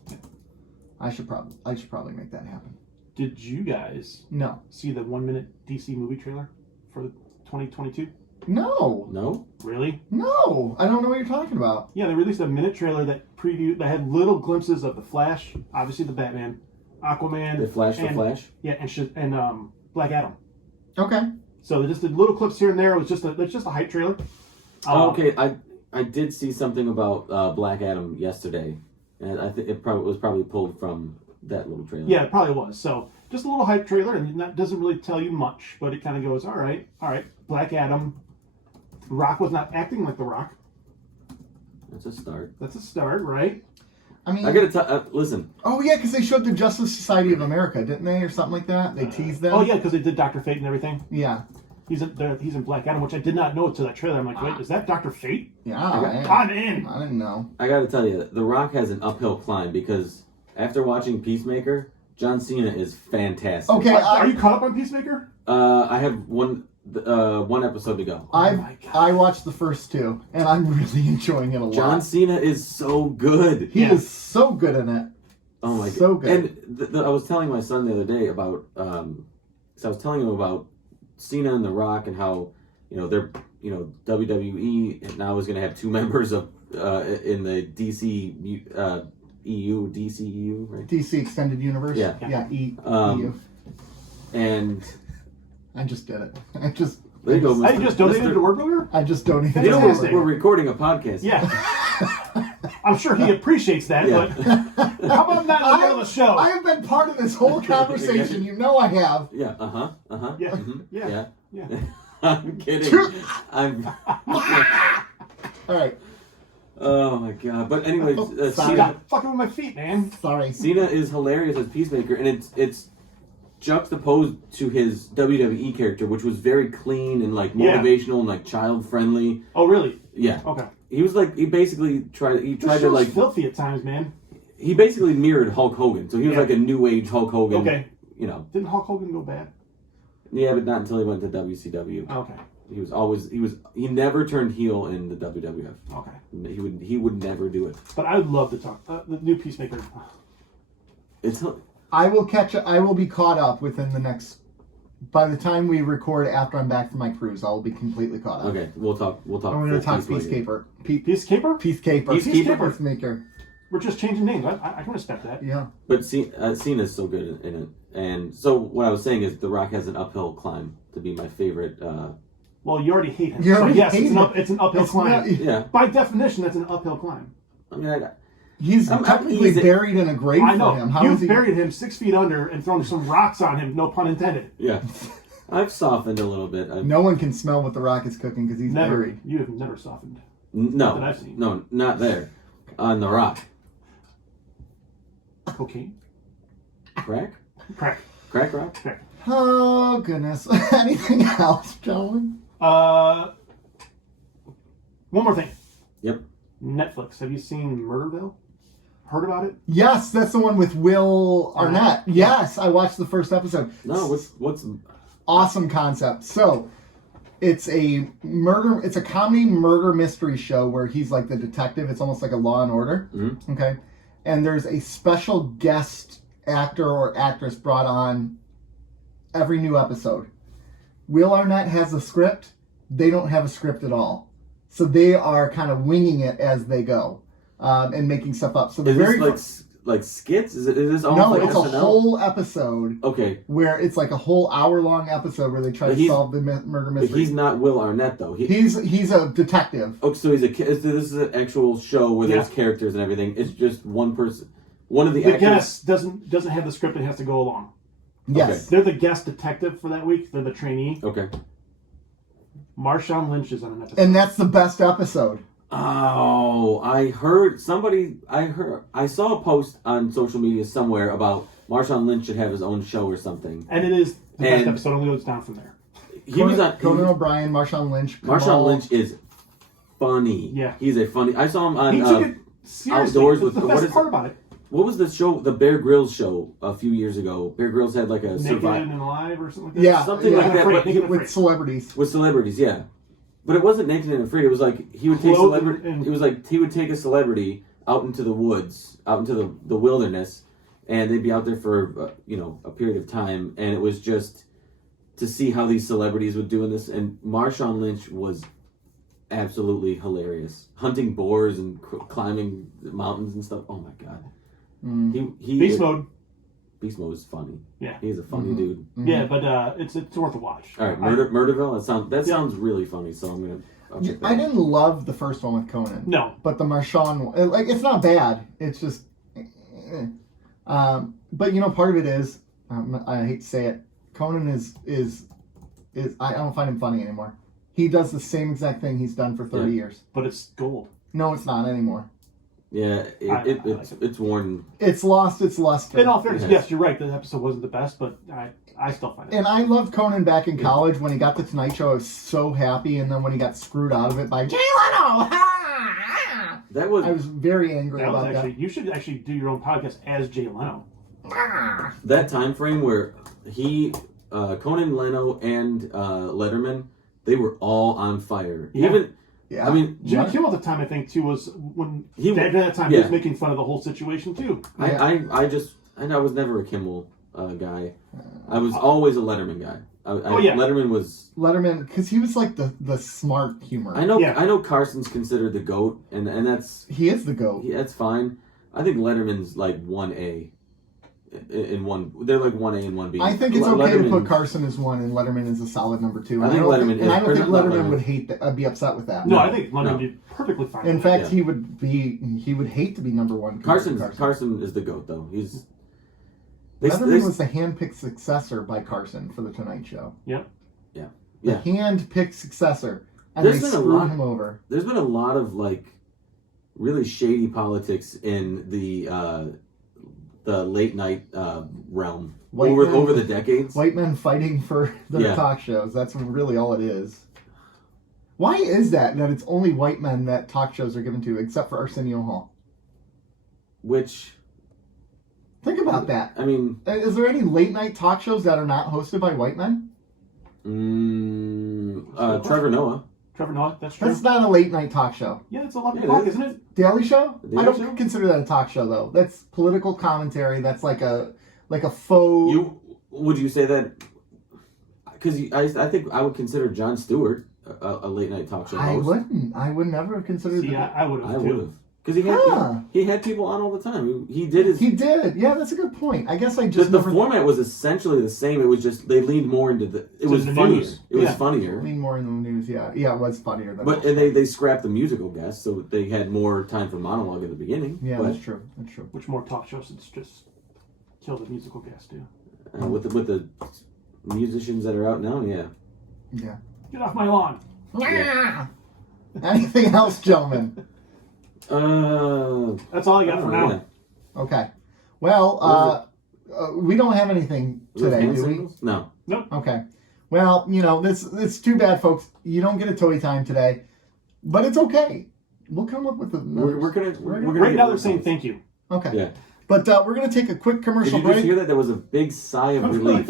I should probably make that happen. Did you guys No. see the 1 minute DC movie trailer for 2022? No. No? Really? No. I don't know what you're talking about. Yeah, they released a minute trailer that had little glimpses of the Flash, obviously the Batman, Aquaman, They flash the and, Flash? yeah, and Black Adam. Okay. So they just did little clips here and there. It's just a hype trailer. Okay, I did see something about Black Adam yesterday, and I think it was probably pulled from that little trailer. Yeah, it probably was. So just a little hype trailer, and that doesn't really tell you much, but it kind of goes, all right, Black Adam. Rock was not acting like The Rock. That's a start. That's a start, right? I mean, I gotta tell. Listen. oh yeah, because they showed the Justice Society of America, didn't they, or something like that? They teased them. Oh yeah, because they did Dr. Fate and everything. Yeah. He's in Black Adam, which I did not know until that trailer. I'm like, wait, is that Dr. Fate? Yeah. I'm in. I didn't know. I gotta tell you, The Rock has an uphill climb because after watching Peacemaker, John Cena is fantastic. Okay. Are you caught up on Peacemaker? I have one episode to go. my God. I watched the first two, and I'm really enjoying it a lot. John Cena is so good. He Yeah. is so good in it. Oh my god! So good. And I was telling my son the other day about, so I was telling him about Cena and The Rock and how they're WWE now is going to have two members of in the DC DCEU, right? DC Extended Universe. Yeah. Yeah. EU. And I just did it. there you go. I just donated to Wordburglar? I just donated. You know, Fantastic. we're recording a podcast. Yeah. I'm sure he appreciates that, Yeah. but how about not in the middle of the show? I have been part of this whole conversation. You know I have. Yeah. Yeah. Yeah. Yeah. I'm kidding. I'm. All right. Oh my god! But anyway, Sorry. Cena, Stop fucking with my feet, man. Sorry. Cena is hilarious as Peacemaker, and it's juxtaposed to his WWE character, which was very clean and like Yeah. motivational and like child friendly. Oh, really? Yeah, Okay. he was like he tried This to show's like filthy at times, man. he basically mirrored Hulk Hogan, so he was Yeah. like a new age Hulk Hogan. Okay. Didn't Hulk Hogan go bad? Yeah, but not until he went to WCW. Okay. He never turned heel in the WWF. Okay. He would never do it. But I would love to talk. The new Peacemaker. It's I will be caught up within the next. By the time we record after I'm back from my cruise, I'll be completely caught up. okay. We'll talk. I'm going to full talk Peace later. Peacekeeper. Peacekeeper? Peacekeeper. Peacemaker. We're just changing names. I can respect that. Yeah. But Cena's so good in it. And so what I was saying is The Rock has an uphill climb to be my favorite. Well, you already hate him. You So already yes, hate it's him. it's an uphill It's climb. not- Yeah. By definition, that's an uphill climb. I mean, He's I'm technically easy. buried in a grave I know. for him. How You've is he? buried him 6 feet under and thrown some rocks on him, no pun intended. yeah. I've softened a little bit. No one can smell what the Rock is cooking because he's Never. buried. You have never softened. No. that I've seen. No, not there. On The Rock. Cocaine? Crack? Crack. Crack rock? Crack. Oh goodness! Anything else, gentlemen? One more thing. Yep. Netflix. Have you seen Murderville? Heard about it? Yes, that's the one with Will Arnett. Yes, I watched the first episode. No, what's Awesome concept. So, It's a comedy murder mystery show where he's like the detective. It's almost like a Law and Order. Mm-hmm. Okay. And there's a special guest actor or actress brought on every new episode. Will Arnett has a script. They don't have a script at all. So they are kind of winging it as they go and making stuff up. So the like skits? Is this almost like it's SNL? a whole episode. Okay. Where it's like a whole hour-long episode where they try to solve the murder mystery. But he's not Will Arnett, though. He's a detective. Oh, so this is an actual show where there's characters and everything. It's just one person. One of the actors... guest doesn't have the script and has to go along. Yes. Okay. They're the guest detective for that week. They're the trainee. Okay. Marshawn Lynch is on an episode. And that's the best episode. Oh, I saw a post on social media somewhere about Marshawn Lynch should have his own show or something. And it is the best episode, only goes down from there. Conan O'Brien, Marshawn Lynch. Marshawn Lynch is funny. Yeah. He's a funny... I saw him on He took it seriously. Outdoors That's with... the best part about it. What was the show, the Bear Grylls show a few years ago? Bear Grylls had like a Naked and Alive or something like that? Yeah. Something like that. But with celebrities. With celebrities, yeah. But it wasn't Naked and Afraid. It was like he would take it was like he would take a celebrity out into the woods, out into the wilderness, and they'd be out there for a period of time, and it was just to see how these celebrities would do in this. And Marshawn Lynch was absolutely hilarious, hunting boars and climbing mountains and stuff. Oh my god. Beast Mode. Beast Mode is funny. Yeah, he's a funny dude. Mm-hmm. Yeah, but it's worth a watch. All right, Murderville. That sounds really funny. So I'll check that out. I didn't love the first one with Conan. No, but the Marshawn one, it's not bad. It's just, but part of it is, I hate to say it, Conan is I don't find him funny anymore. He does the same exact thing he's done for 30 years. But it's gold. No, it's not anymore. Yeah, it's worn. It's lost its luster. In all fairness, yes, you're right. The episode wasn't the best, but I still find it. And I loved Conan back in college. When he got the Tonight Show, I was so happy. And then when he got screwed out of it by Jay Leno, I was very angry about that. You should actually do your own podcast as Jay Leno. That time frame where Conan, Leno, and Letterman, they were all on fire. Yeah. Yeah. I mean, Jimmy Kimmel at the time, I think, too, was when he was making fun of the whole situation too. Yeah. I was never a Kimmel guy. I was always a Letterman guy. Letterman because he was like the smart humor. I know Carson's considered the GOAT, and that's he is the GOAT. That's fine. I think Letterman's like 1A. They're like 1A and 1B. I think it's okay to put Carson as 1 and Letterman as a solid number 2. I don't think Letterman would be upset with that. No, I think Letterman would be perfectly fine. In fact, he would hate to be number 1. Carson is the GOAT though. Letterman was the hand-picked successor by Carson for the Tonight Show. Yep. Yeah. The hand-picked successor, and they screwed him over. There's been a lot of like really shady politics in the late night realm over the decades. White men fighting for their talk shows. That's really all it is. Why is that it's only white men that talk shows are given to, except for Arsenio Hall? Think about that. I mean, is there any late night talk shows that are not hosted by white men? Trevor Noah. Trevor Noah, that's true. That's not a late night talk show. Yeah, it's 11 o'clock, isn't it? Daily Show? Daily I don't Show? consider that a talk show, though. That's political commentary. That's like a faux... Would you say that... Because I think I would consider Jon Stewart a late night talk show host. I wouldn't. I would never have considered that. I would have, too. Because he had people on all the time. He did. Yeah, that's a good point. I guess I just the format was essentially the same. It was just they leaned more into it was funnier. News. It was funnier. Leaned more in the news. Yeah, it was funnier. And they scrapped the musical guests, so they had more time for monologue at the beginning. Yeah, that's true. Which more talk shows? It's just kill the musical guests too. With the musicians that are out now, yeah. Get off my lawn. Yeah. Anything else, gentlemen? That's all I got for now. Yeah. Okay. Well, we don't have anything today, do we? No. Nope. Okay. Well, it's too bad, folks. You don't get a Toy Time today, but it's okay. We'll come up with We're gonna right now they're saying thank you. Okay. Yeah. But we're gonna take a quick commercial Did you just break. hear that? There was a big sigh of relief.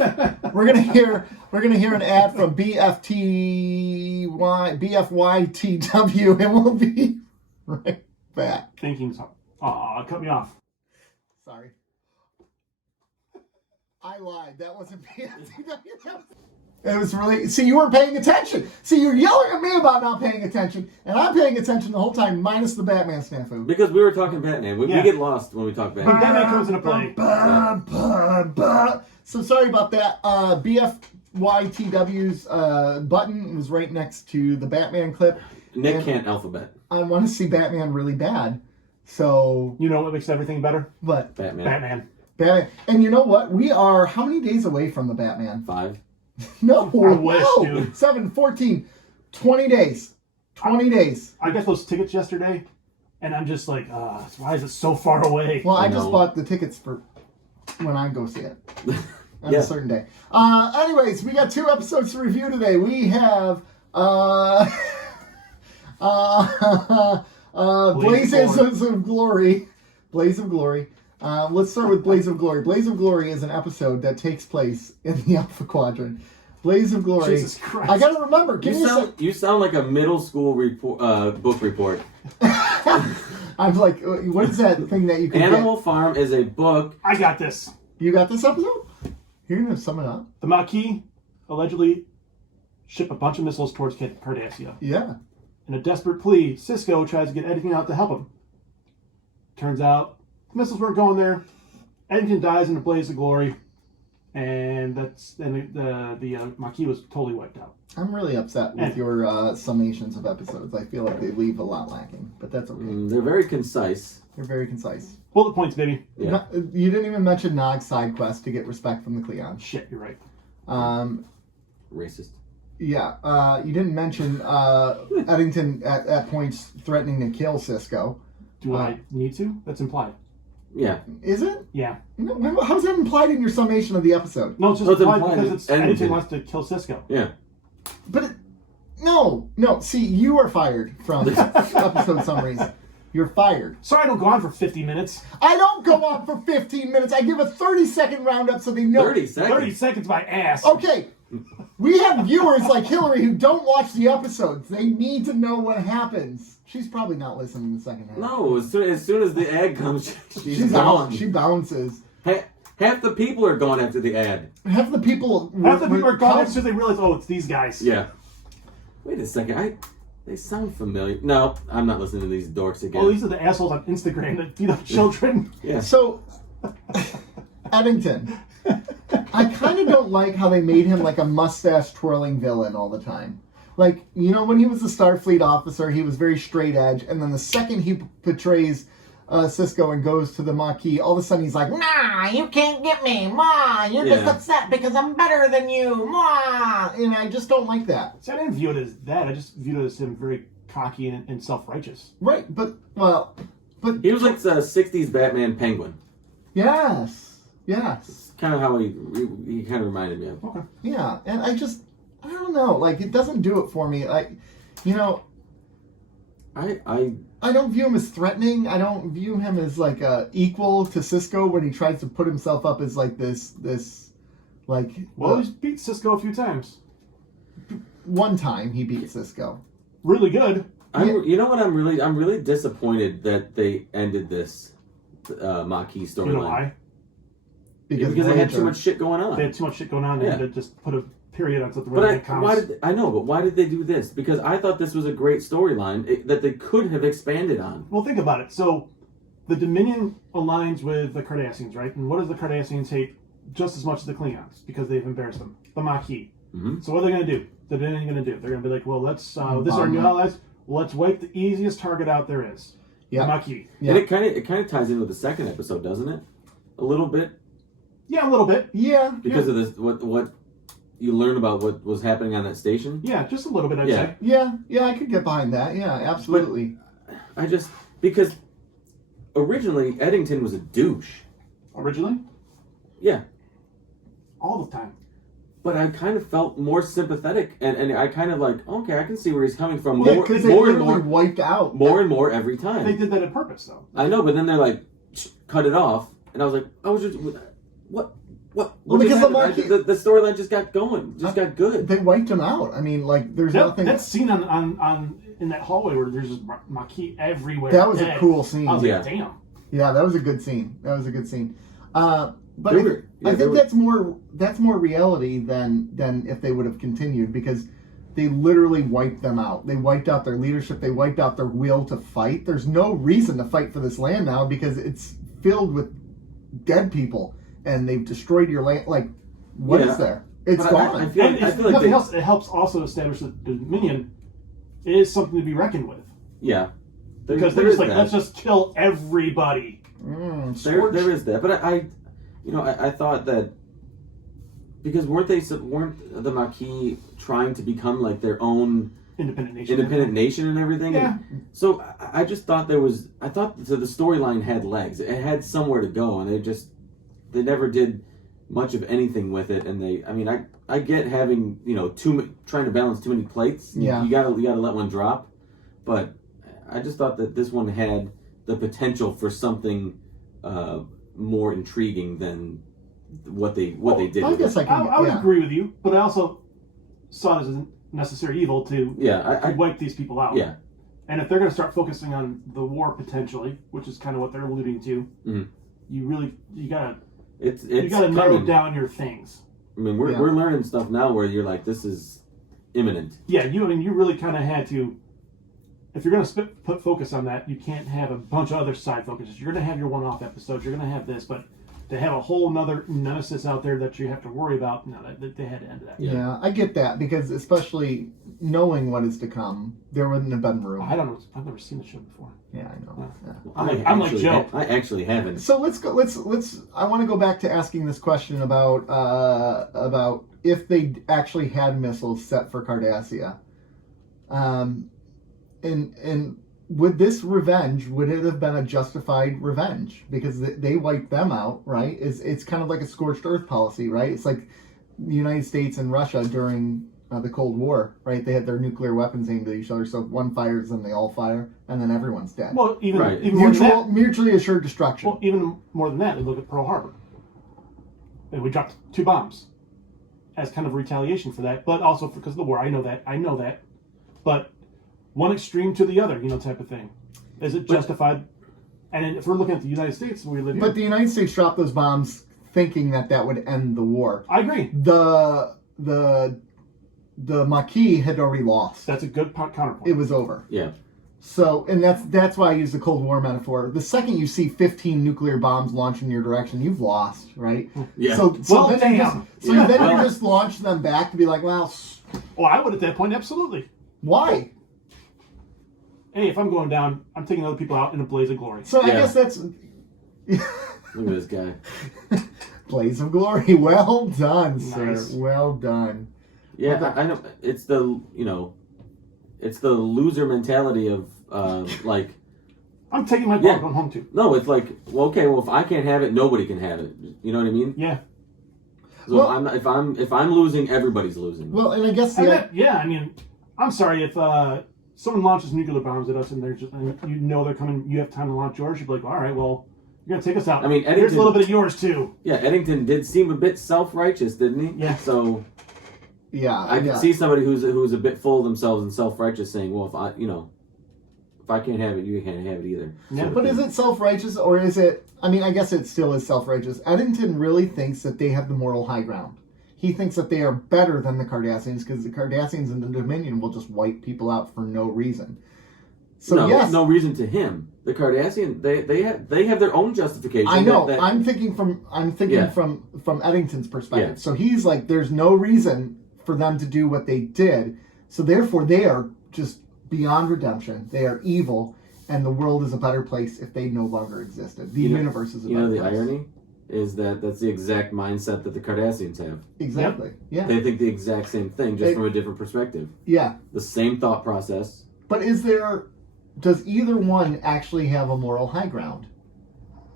We're gonna hear an ad from BFYTW, and we'll be right back. Thinking so. Aw, cut me off. Sorry. I lied. That wasn't BFTW. It was really... See, you weren't paying attention. See, you're yelling at me about not paying attention, and I'm paying attention the whole time, minus the Batman snafu. Because we were talking Batman. We get lost when we talk When Batman. Batman comes into play. So sorry about that. BFYTW's button was right next to the Batman clip. Nick and can't alphabet. I want to see Batman really bad. So... You know what makes everything better? What? Batman. And you know what? We are how many days away from the Batman? 5. No, I wish, no. dude. 7, 14, 20 days. 20 days. I got those tickets yesterday, and I'm just like, why is it so far away? Well, I know. just bought the tickets for when I go see it on Yeah. a certain day. Anyways, we got 2 episodes to review today. We have Blazes of Glory. Blaze of Glory. Let's start with Blaze of Glory. Blaze of Glory is an episode that takes place in the Alpha Quadrant. Blaze of Glory. Jesus Christ. I gotta remember. Give me a sec. You sound like a middle school book report. I'm like, what is that thing that you can Animal Farm is a book. I got this. get? You got this episode? You're gonna sum it up? The Maquis allegedly ship a bunch of missiles towards Cardassia. Yeah. In a desperate plea, Cisco tries to get Eddington out to help him. Turns out, the missiles weren't going there. Eddington dies in a blaze of glory, and the Maquis was totally wiped out. I'm really upset with your summations of episodes. I feel like they leave a lot lacking, but that's okay. They're very concise. They're very concise. Bullet points, baby. Yeah. You didn't even mention Nog's side quest to get respect from the Cleon. Shit, you're right. Racist. Yeah, you didn't mention Eddington at points threatening to kill Cisco. Do I need to? That's implied. Yeah. Is it? Yeah. No, how's that implied in your summation of the episode? No, it's just Well, it's implied implied because it's Eddington Eddington. wants to kill Cisco. Yeah. But no. See, you are fired from episode summaries. You're fired. Sorry I don't go on for 50 minutes. I don't go on for 15 minutes. I give a 30-second roundup so they know. 30 seconds. 30 seconds, my ass. Okay. We have viewers like Hillary who don't watch the episodes. They need to know what happens. She's probably not listening in the second half. No, as soon as the ad comes, she's out. gone. She bounces. Half the people are gone after the ad. Half the people are gone until they realize, it's these guys. Yeah. Wait a second. They sound familiar. No, I'm not listening to these dorks again. Oh, these are the assholes on Instagram that beat up children. Yeah. So, Eddington, I kind of don't like how they made him like a mustache twirling villain all the time. Like, you know, when he was a Starfleet officer, he was very straight edge, and then the second he betrays Cisco and goes to the Maquis, all of a sudden he's like, "Nah, you can't get me, Ma. You're just upset because I'm better than you, Ma." And I just don't like that. See, I didn't view it as that. I just viewed it as him very cocky and self-righteous. Right, but He was like the 60s Batman Penguin. yes. Kind of how he kind of reminded me of. Okay. Yeah, and I don't know, like, it doesn't do it for me. Like, you know, I don't view him as threatening. I don't view him as like equal to Cisco when he tries to put himself up as like this like. Well, he's beat Cisco a few times. One time he beat Cisco. Really good. You know what? I'm really disappointed that they ended this Maquis storyline. You know why? Because they had too much shit going on. They had too much shit going on. They had to just put a period on something. But why did they do this? Because I thought this was a great storyline that they could have expanded on. Well, think about it. So, the Dominion aligns with the Cardassians, right? And what does the Cardassians hate just as much as the Klingons? Because they've embarrassed them. The Maquis. Mm-hmm. So what are they going to do? The Dominion going to do? They're going to be like, well, let's this is our new allies. Well, let's wipe the easiest target out there is. Yeah. The Maquis. Yeah. And it kind of ties in with the second episode, doesn't it? A little bit. Yeah, a little bit. Yeah. Because of this, what you learn about what was happening on that station. Yeah, just a little bit, I'd say. Yeah, I could get behind that. Yeah, absolutely. But because originally Eddington was a douche. Originally? Yeah. All the time. But I kind of felt more sympathetic, and I kind of like, okay, I can see where he's coming from. Yeah, because they literally wiped out. More and more every time. They did that on purpose, though. I know, but then they're like, cut it off. and I was like, what? Well, because the storyline just got going, got good. They wiped him out. I mean, like, there's nothing. That scene on in that hallway where there's just Maquis everywhere. That was a cool scene. I was like, damn. Yeah, that was a good scene. But I think that's more reality than if they would have continued, because they literally wiped them out. They wiped out their leadership. They wiped out their will to fight. There's no reason to fight for this land now because it's filled with dead people, and they've destroyed your land. Like, what is there? It's gone. I feel like it helps also establish that the Dominion is something to be reckoned with. Yeah. Because they're just like, let's just kill everybody. There is that. But I thought that because weren't the Maquis trying to become like their own independent nation and everything? Yeah. So I just thought the storyline had legs. It had somewhere to go, and they never did much of anything with it. And I get having trying to balance too many plates. Yeah. You gotta let one drop, but I just thought that this one had the potential for something more intriguing than what they did. I guess I would agree with you, but I also saw it as a necessary evil to wipe these people out. Yeah. And if they're going to start focusing on the war potentially, which is kind of what they're alluding to, you gotta narrow down your things. I mean, we're learning stuff now where you're like, this is imminent. Yeah, you really kind of had to. If you're going to put focus on that, you can't have a bunch of other side focuses. You're going to have your one-off episodes. You're going to have this, but to have a whole nother nemesis out there that you have to worry about, no, they had to end that. Yeah, I get that, because especially knowing what is to come, there wouldn't have been room. I don't know. I've never seen the show before. Yeah, I know. Yeah. I'm like Joe. I actually haven't. So let's go. I want to go back to asking this question about if they actually had missiles set for Cardassia. And would this revenge, would it have been a justified revenge? Because they wiped them out, right? It's kind of like a scorched earth policy, right? It's like the United States and Russia during the Cold War, right? They had their nuclear weapons aimed at each other, so if one fires, then they all fire, and then everyone's dead. Well, even more than that, mutually assured destruction. Well, even more than that, they look at Pearl Harbor. And we dropped 2 bombs as kind of retaliation for that, but also because of the war. I know that. But one extreme to the other, type of thing. Is it justified? And if we're looking at the United States, we live here. But the United States dropped those bombs thinking that would end the war. I agree. The Maquis had already lost. That's a good counterpoint. It was over. Yeah. So, and that's why I use the Cold War metaphor. The second you see 15 nuclear bombs launched in your direction, you've lost, right? Yeah. So then you just launch them back to be like, well... Well, I would at that point, absolutely. Why? Hey, if I'm going down, I'm taking other people out in a blaze of glory. So I guess that's... Look at this guy. Blaze of glory. Well done, Nice. sir. Well done. Yeah, I know. It's the loser mentality of like. I'm taking my ball going home too. No, it's like, well, if I can't have it, nobody can have it. You know what I mean? Yeah. So if I'm losing, everybody's losing. Well, and I guess I'm sorry if someone launches nuclear bombs at us and they're they're coming. You have time to launch yours. You'd be like, all right, well, you're gonna take us out. I mean, here's a little bit of yours too. Yeah, Eddington did seem a bit self-righteous, didn't he? Yeah. So. Yeah, I can see somebody who's a bit full of themselves and self-righteous saying, well, if I can't have it, you can't have it either. Yeah, but is it self-righteous, or is it... I mean, I guess it still is self-righteous. Eddington really thinks that they have the moral high ground. He thinks that they are better than the Cardassians, because the Cardassians and the Dominion will just wipe people out for no reason. So no reason to him. The Cardassian, they have their own justification. I know. I'm thinking from Eddington's perspective. Yeah. So he's like, there's no reason for them to do what they did. So therefore, they are just beyond redemption. They are evil, and the world is a better place if they no longer existed. The universe is a better place. The irony is that's the exact mindset that the Cardassians have. Exactly. Yep. Yeah. They think the exact same thing, just from a different perspective. Yeah. The same thought process. But does either one actually have a moral high ground?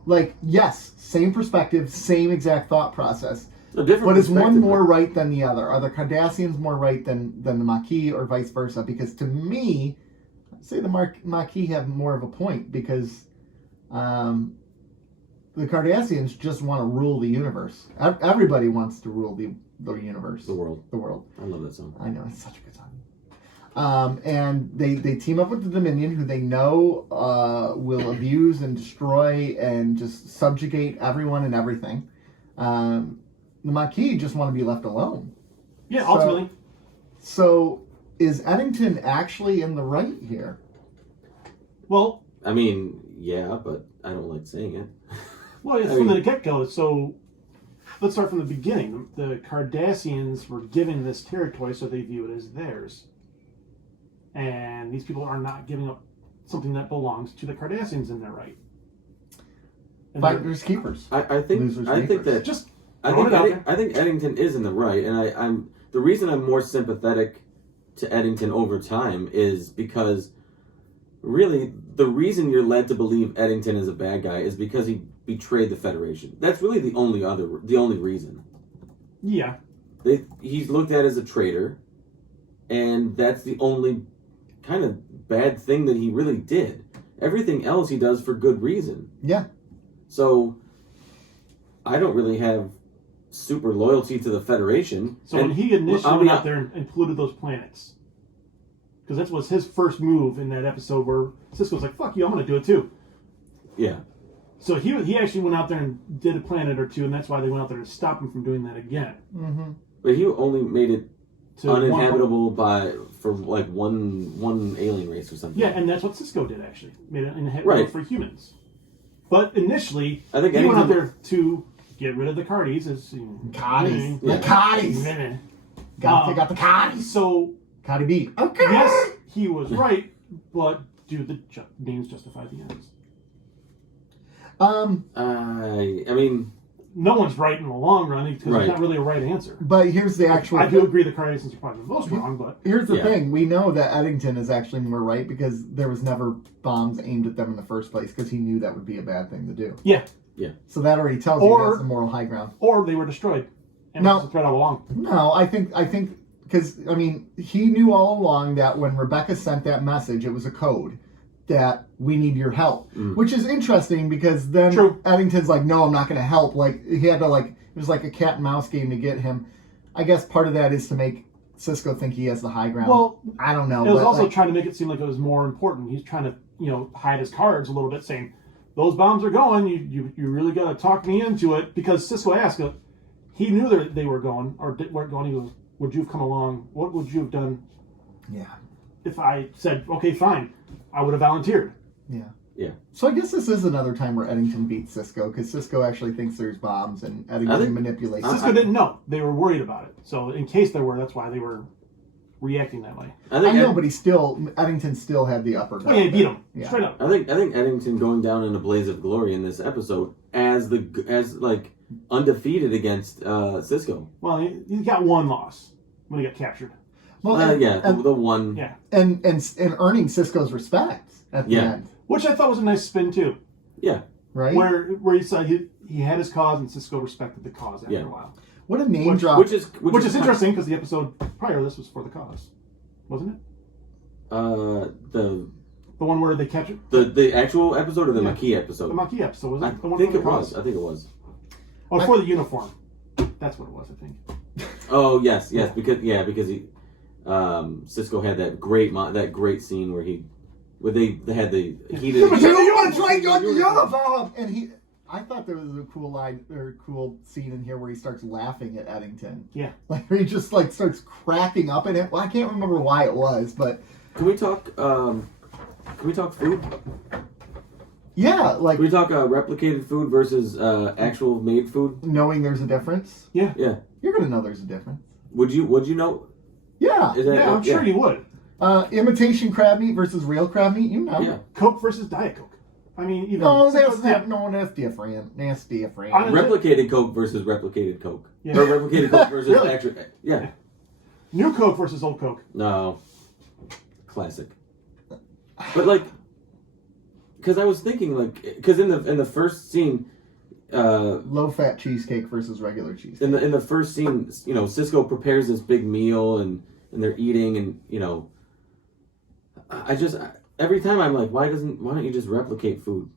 Like, yes, same perspective, same exact thought process. But is one more right than the other? Are the Cardassians more right than the Maquis, or vice versa? Because to me, I'd say the Maquis have more of a point, because the Cardassians just want to rule the universe. Everybody wants to rule the universe. The world. The world. I love that song. I know, it's such a good song. And they team up with the Dominion, who they know will abuse and destroy and just subjugate everyone and everything. The Maquis just want to be left alone. Yeah, ultimately. So is Eddington actually in the right here? Well, I mean, yeah, but I don't like saying it. Well, it's from the get-go. So let's start from the beginning. The Cardassians were given this territory, so they view it as theirs. And these people are not giving up something that belongs to the Cardassians in their right. And Fighters keepers. I think that just I think Eddington is in the right, and I'm the reason I'm more sympathetic to Eddington over time is because really the reason you're led to believe Eddington is a bad guy is because he betrayed the Federation. That's really the only reason. Yeah. He's looked at as a traitor, and that's the only kind of bad thing that he really did. Everything else he does for good reason. Yeah. So I don't really have super loyalty to the Federation. So when he initially went out there and polluted those planets, because that was his first move in that episode where Sisko's like, fuck you, I'm going to do it too. Yeah. So he actually went out there and did a planet or two, and that's why they went out there to stop him from doing that again. Mm-hmm. But he only made it uninhabitable for like one alien race or something. Yeah, and that's what Sisko did actually. Made it uninhabitable for humans. But initially, he went out there to get rid of the Cardis. Cardis. The Cardis. Gotta take out the Cardis. So, Cardi B. Okay. Yes, he was right, but do the means justify the ends? I mean, no one's right in the long run because it's not really a right answer. But here's the actual... I do agree the Cardassians are probably the most wrong, but... Here's the thing. We know that Eddington is actually more right because there was never bombs aimed at them in the first place because he knew that would be a bad thing to do. Yeah. Yeah. So that already tells you that's the moral high ground. Or they were destroyed. And was a threat all along. No, I think... Because, I mean, he knew all along that when Rebecca sent that message, it was a code that we need your help. Which is interesting because then Eddington's like, no, I'm not going to help. Like, he had to, like, it was like a cat and mouse game to get him. I guess part of that is to make Sisko think he has the high ground. Well, I don't know. It was also trying to make it seem like it was more important. He's trying to, hide his cards a little bit, saying, those bombs are going. You really got to talk me into it. Because Sisko asked, he knew that they were going, or weren't going. He goes, would you have come along? What would you have done? Yeah. If I said, okay, fine, I would have volunteered. Yeah. Yeah. So I guess this is another time where Eddington beats Sisko because Sisko actually thinks there's bombs and Eddington manipulates. Sisko didn't know. They were worried about it. So in case there were, that's why they were reacting that way. I know, but Eddington still had the upper. Oh, yeah, he beat him straight up. I think Eddington going down in a blaze of glory in this episode as undefeated against Sisko. Well, he got one loss when he got captured. Well, the one. Yeah. And earning Sisko's respect at the end. Which I thought was a nice spin too. Yeah. Right? Where he said he had his cause and Sisko respected the cause after a while. What a name drop. Which is interesting because the episode prior to this was for the cause. Wasn't it? The one where they captured the actual episode or the Maquis episode? The Maquis episode, was it? I think it was. Oh, for the uniform. That's what it was, I think. Oh yes, because he Sisko had that great scene where they had the heated. You want to try your uniform? And I thought there was a cool line or cool scene in here where he starts laughing at Eddington. Yeah, like he just starts cracking up at him. Well, I can't remember why it was, but can we talk food? Yeah, like can we talk replicated food versus actual made food? Knowing there's a difference. Yeah. You're gonna know there's a difference. Would you know? Yeah. I'm sure you would. Imitation crab meat versus real crab meat, you know. Yeah. Coke versus Diet Coke. I mean, even... that's different. That's different. Replicated Coke versus replicated Coke. Yeah. Or replicated Coke versus actual... Yeah. New Coke versus old Coke. No. Classic. But because I was thinking because in the first scene... low-fat cheesecake versus regular cheesecake. In the first scene, Sisko prepares this big meal and they're eating and, every time I'm like, why don't you just replicate food?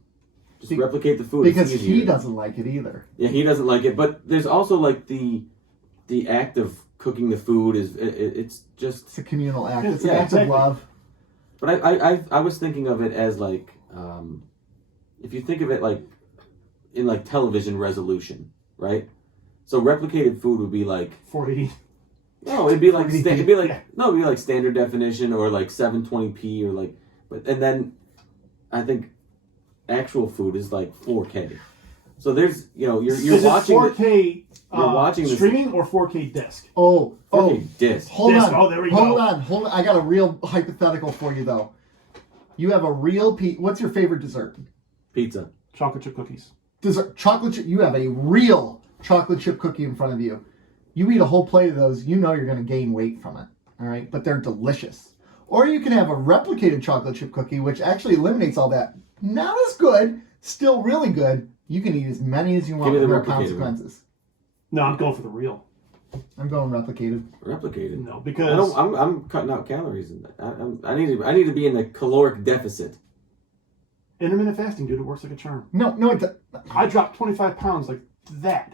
Just replicate the food. Because it's he doesn't like it either. Yeah, he doesn't like it. But there's also like the act of cooking the food it's just... It's a communal act. Yeah, It's an act of love. But I was thinking of it as like, if you think of it like in like television resolution, right? So replicated food would be like 480. no, it'd be like it'd be like Yeah. no, it'd be like standard definition or like 720p or like, and then I think actual food is like 4K. So there's you're Is watching it 4K you're watching this- streaming or 4K disc? 4K disc. Hold Disc. on. Oh, there we hold go. on. I got a real hypothetical for you though. You have a real what's your favorite dessert? Pizza. Chocolate chip cookies. Dessert chocolate chip. You have a real chocolate chip cookie in front of you. You eat a whole plate of those, you know you're going to gain weight from it. All right, but they're delicious. Or you can have a replicated chocolate chip cookie, which actually eliminates all that. Not as good, still really good. You can eat as many as you want Give me with the no replicated consequences. No, I'm going for the real. I'm going replicated. Replicated. No, because I'm cutting out calories. I need to be in a caloric deficit. intermittent fasting, dude, it works like a charm. No, I dropped 25 pounds like that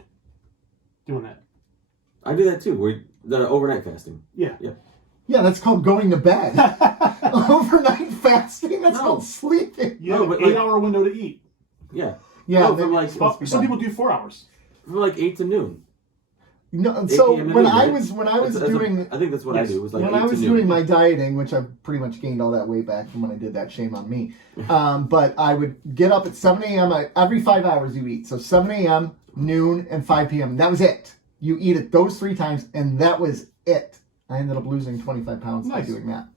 doing that. I do that too. The overnight fasting. Yeah. yeah, that's called going to bed. Overnight fasting, that's called sleeping. You have No, an but, like- 8-hour window to eat. Yeah. Yeah, No, they're from like supposed to be Some done. people do 4 hours. from like 8 to noon. No, so 8 p.m. to when noon, I right? was That's doing I think that's what Yes. I do. It was like when 8 I was to noon. doing my dieting, which I've pretty much gained all that weight back from when I did that, shame on me. But I would get up at 7 a.m. Every 5 hours you eat. So 7 a.m., noon, and 5 p.m. That was it. You eat it those 3 times, and that was it. I ended up losing 25 pounds by Nice. doing that.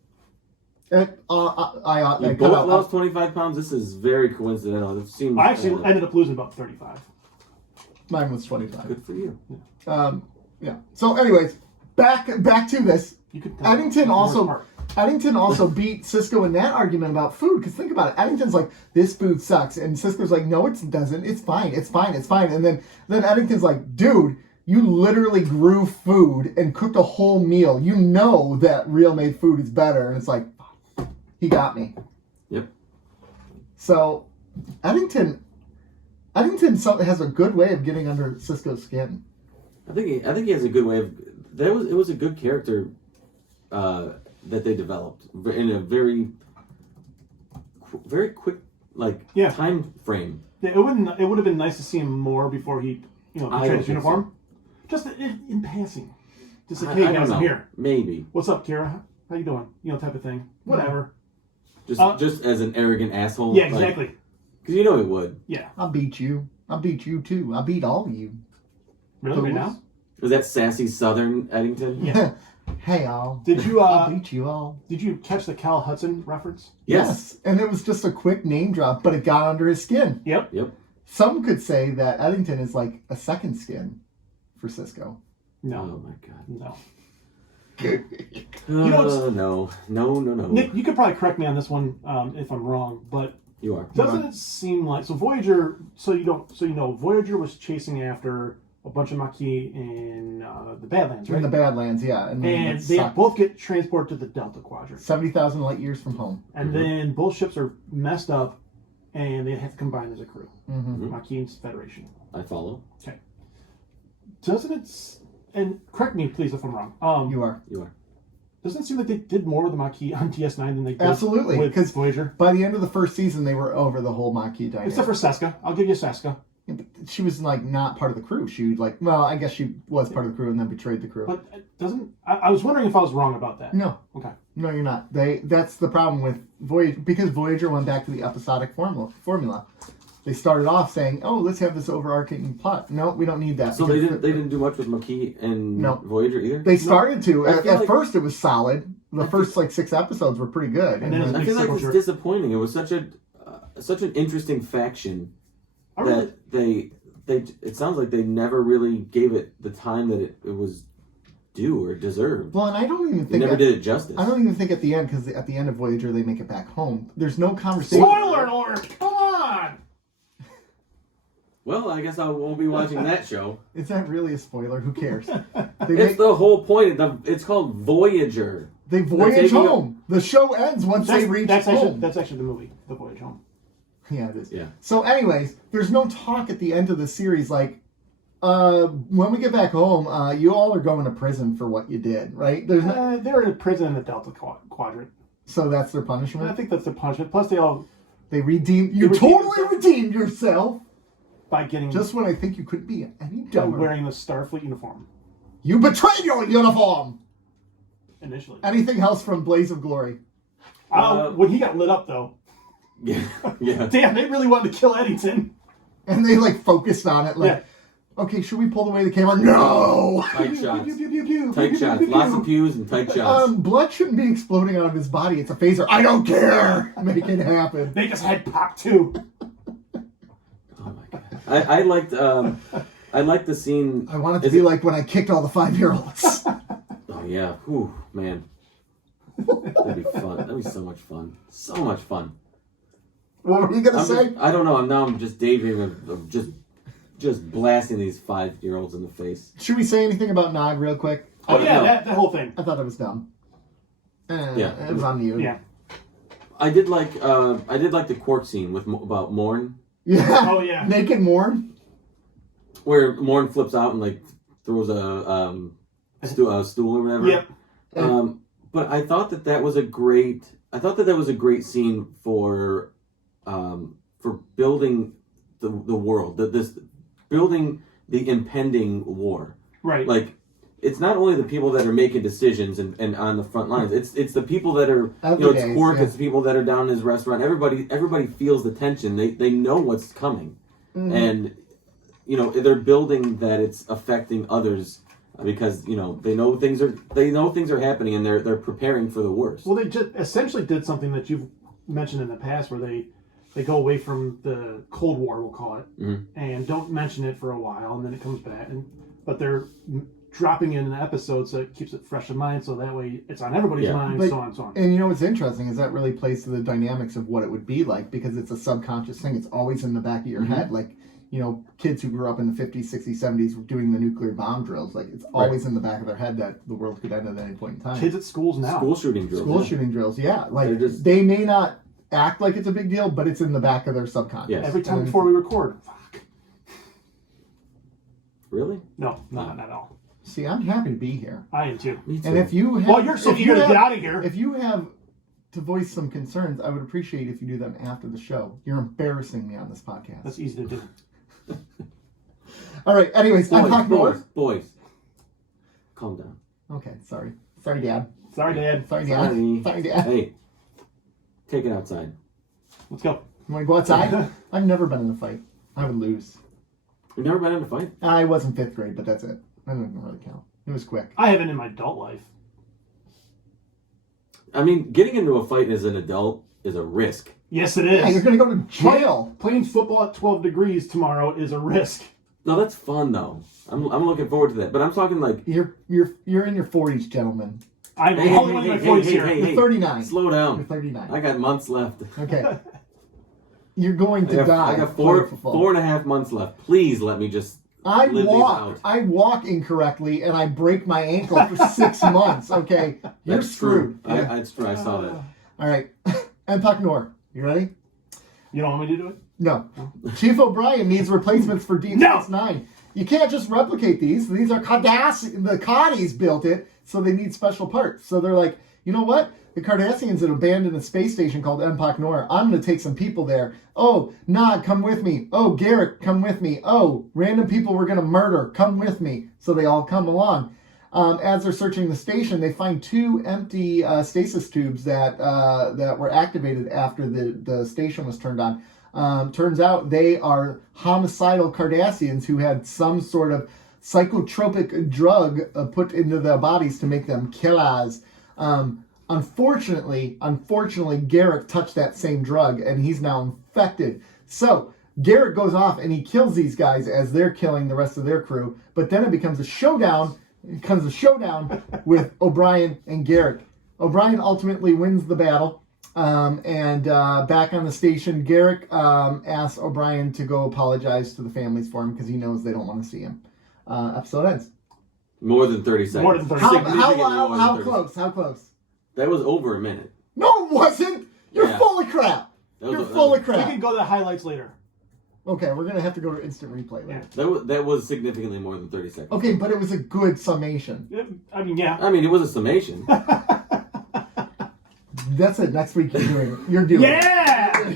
You I cut both out. lost 25 pounds. This is very coincidental. It seems. I actually ended up losing about 35. Mine was 25. Good for you. Yeah. So, anyways, back to this. You could Eddington worst also part. beat Cisco in that argument about food. Because think about it, Eddington's like, this food sucks, and Cisco's like, no, it doesn't. It's fine. And then Eddington's like, dude, you literally grew food and cooked a whole meal. You know that real made food is better, and it's like, he got me. Yep. So, Eddington has a good way of getting under Cisco's skin. I think he has a good way of. It was a good character that they developed in a very quick time frame. Yeah, it would have been nice to see him more before he I betrayed don't his think uniform. Just in passing. Just like, I hey don't guys, I'm know. here. Maybe What's up, Kira? How you doing? Type of thing. Whatever. just as an arrogant asshole. Yeah, exactly. Because you know he would. Yeah. I'll beat you. I'll beat you too. I'll beat all of you. Really? Right now? Was that sassy Southern Eddington? Yeah. Hey all. Did you I'll beat you all. did you catch the Cal Hudson reference? Yes. And it was just a quick name drop, but it got under his skin. Yep. Yep. Some could say that Eddington is like a second skin for Cisco. No. Oh my god. No. No. Nick, you could probably correct me on this one if I'm wrong, but You are. doesn't it seem like Voyager? Voyager was chasing after a bunch of Maquis in the Badlands, right? In the Badlands, yeah. And and they both get transported to the Delta Quadrant, 70,000 light years from home. and then both ships are messed up, and they have to combine as a crew. Mm-hmm. Maquis and Federation. I follow. Okay. Doesn't it? And correct me, please, if I'm wrong. You are. Doesn't it seem like they did more with the Maquis on DS9 than they did Absolutely, with 'cause Voyager? By the end of the first season, they were over the whole Maquis dynamic. Except for Seska. I'll give you Seska. Yeah, but she was like not part of the crew. She well, I guess she was part of the crew and then betrayed the crew. But it doesn't... I was wondering if I was wrong about that. No. Okay. No, you're not. That's the problem with Voyager, because Voyager went back to the episodic formula. They started off saying, "Oh, let's have this overarching plot." No, we don't need that. So they because didn't do much with Maquis and No. Voyager either. They started to. I At feel like- first, it was solid. The first 6 episodes were pretty good. And then it's I feel like it's Voyager. disappointing. It was such an interesting faction I really, that they it sounds like they never really gave it the time that it was due or deserved. Well, and I don't even They think never did it justice. I don't even think at the end, because at the end of Voyager they make it back home. There's no conversation. Spoiler alert! Come on! Well, I guess I won't be watching that show. Is that really a spoiler? Who cares? They It's the whole point. It's called Voyager. They voyage taking home. The show ends once they reach That's home. actually the movie, The Voyage Home. Yeah, it is. Yeah. So anyways, there's no talk at the end of the series like, when we get back home, you all are going to prison for what you did, right? There's no... They're in prison in the Delta Quadrant. So that's their I punishment? think that's their punishment. Plus, They redeemed... You totally redeemed yourself! by getting... Just when I think you couldn't be any by dumber. wearing the Starfleet uniform. You betrayed your uniform! Initially. Anything else from Blaze of Glory? When he got lit up, though. Yeah. Yeah. Damn, they really wanted to kill Eddington. And they, like, focused on it, like... Yeah. Okay, should we pull away the camera? No! Tight shots. Pew, pew, pew, pew, Tight pew, shots. pew, pew, Lots pew. of pews and tight shots. Blood shouldn't be exploding out of his body. It's a phaser. I don't care! Make it happen. Make his head pop, too. Oh my god. I liked the scene. I want it to be like when I kicked all the 5-year-olds. Oh yeah. Whew, man. That'd be fun. That'd be so much fun. So much fun. What were you going to say? I don't know. Now I'm just daydreaming of just blasting these 5-year-olds in the face. Should we say anything about Nog real quick? Oh, yeah, no. that whole thing. I thought it was dumb. Yeah. It was on you. Yeah. I did like the court scene about Morn, Yeah. Oh, yeah. Naked Morn. where Morn flips out and like throws a stool or whatever. Yep. But I thought that was a great scene for building the world, building the impending war. Right. Like, it's not only the people that are making decisions and on the front lines. It's the people that are, it's Quark, it's the people that are down in his restaurant. Everybody feels the tension. They know what's coming, and they're building that it's affecting others because they know things are happening and they're preparing for the worst. Well, they just essentially did something that you've mentioned in the past, where they go away from the Cold War, we'll call it, and don't mention it for a while, and then it comes back, but they're dropping in an episode so it keeps it fresh in mind, so that way it's on everybody's mind, so on and so on. And what's interesting is that really plays to the dynamics of what it would be like, because it's a subconscious thing. It's always in the back of your head. Like, kids who grew up in the 50s, 60s, 70s doing the nuclear bomb drills, like, it's always in the back of their head that the world could end at any point in time. Kids at schools now. School shooting drills. Yeah. Like, they may not act like it's a big deal, but it's in the back of their subconscious. Yes. Every time before we record. Fuck. Really? No, not at all. See, I'm happy to be here. I am too. Me too. And if you have... Well, you're so eager to get out of here. If you have to voice some concerns, I would appreciate if you do them after the show. You're embarrassing me on this podcast. That's easy to do. All right, anyways, Empok Nor. Boys. Calm down. Okay, sorry. Sorry, Dad. Sorry, Dad. Sorry, Dad. Sorry. Sorry, Dad. Hey, take it outside. Let's go. You want to go outside? I've never been in a fight. I would lose. You've never been in a fight? I was in 5th grade, but that's it. That doesn't really count. It was quick. I haven't in my adult life. I mean, getting into a fight as an adult is a risk. Yes, it is. Yeah, you're going to go to jail. Playing football at 12 degrees tomorrow is a risk. No, that's fun though. I'm looking forward to that. But I'm talking like You're in your 40s, gentlemen. I'm only in my 40s here. You're 39. Slow down. You're 39. I got months left. Okay. You're going to die. I got 4.5 months left. Please let me just live these out. I walk incorrectly and I break my ankle for 6 months. Okay, you're That's screwed. true. Yeah. That's true. I saw that. All right, Empok Nor, you ready? You don't want me to do it? No. Chief O'Brien needs replacements for Deep Space Nine. You can't just replicate these. These are Cardassians. The Coddies built it, so they need special parts. So they're like, you know what? The Cardassians had abandoned a space station called Empok Nor. I'm going to take some people there. Oh, Nog, come with me. Oh, Garrick, come with me. Oh, random people we're going to murder. Come with me. So they all come along. As they're searching the station, they find 2 empty stasis tubes that were activated after the station was turned on. Turns out they are homicidal Cardassians who had some sort of psychotropic drug put into their bodies to make them killers. Unfortunately, Garrick touched that same drug and he's now infected. So Garrick goes off and he kills these guys as they're killing the rest of their crew. But then it becomes a showdown. With O'Brien and Garrick. O'Brien ultimately wins the battle. And back on the station, Garrick asks O'Brien to go apologize to the families for him because he knows they don't want to see him. Episode ends. More than 30 seconds. More than 30 How close? How close? That was over a minute. No, it wasn't. You're full of crap. You're full of We crap. can go to the highlights later. Okay, we're gonna have to go to instant replay later. That was significantly more than 30 seconds. Okay, but it was a good summation. I mean, yeah. I mean, it was a summation. That's it. Next week you're doing it. Yeah!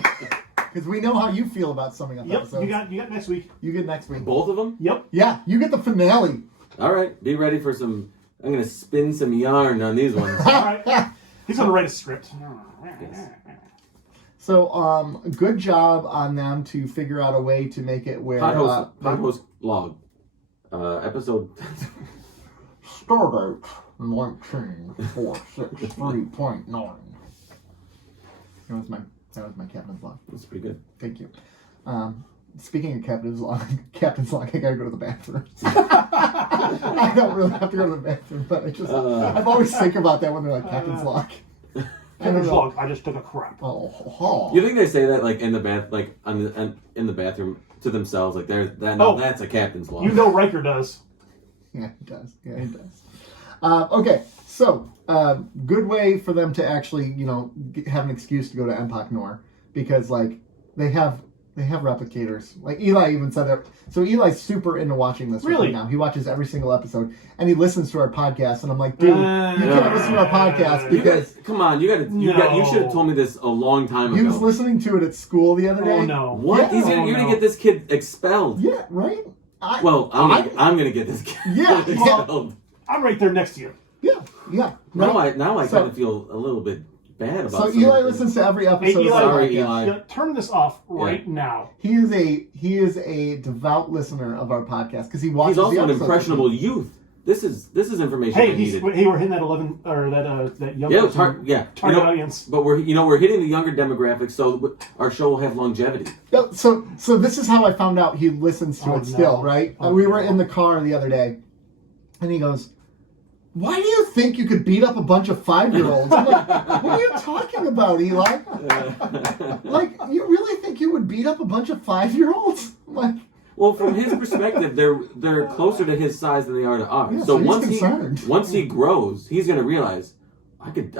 Because we know how you feel about summing up Yep, episodes. you got next week. You get next week. Both of them? Yep. Yeah, you get the finale. All right, be ready for some. I'm going to spin some yarn on these ones. All right. He's going to write a script. Yes. So, good job on them to figure out a way to make it where... Podhost log. Episode... Stardate 19.463.9. That was my captain's log. That's pretty good. Thank you. Speaking of captain's log, I gotta go to the bathroom. I don't really have to go to the bathroom, but I've always think about that when they're like captain's log. I just took a crap. Oh. You think they say that like in the bath, like in the bathroom to themselves, like that's a captain's log. You know Riker does. Yeah, he does. Okay, so good way for them to actually, have an excuse to go to Empok Nor, because like they have replicators. Like Eli even said that. So Eli's super into watching this right now. He watches every single episode and he listens to our podcast. And I'm like, dude, you can't listen to our podcast because come on, you should have told me this a long time ago. He was listening to it at school the other day. Oh no! What? Yeah. You're gonna get this kid expelled. Yeah, right. I'm gonna get this kid expelled. I'm right there next to you. Yeah. Now I kind of feel a little bit bad about. So Eli listens to every episode. Hey, Eli, of our sorry, podcast. Eli. Turn this off right now. He is a devout listener of our podcast because he watches. He's also the an episodes. impressionable youth. This is information. Hey, needed. we're hitting that 11 or that young target audience. But we're hitting the younger demographic, so our show will have longevity. So this is how I found out he listens to it still, right? We were in the car the other day, and he goes, "Why do you think you could beat up a bunch of 5-year-olds?" I'm like, "What are you talking about, Eli? Like, you really think you would beat up a bunch of 5-year-olds?" Like, well, from his perspective, they're closer to his size than they are to ours. Yeah, so he's once he grows, he's gonna realize I could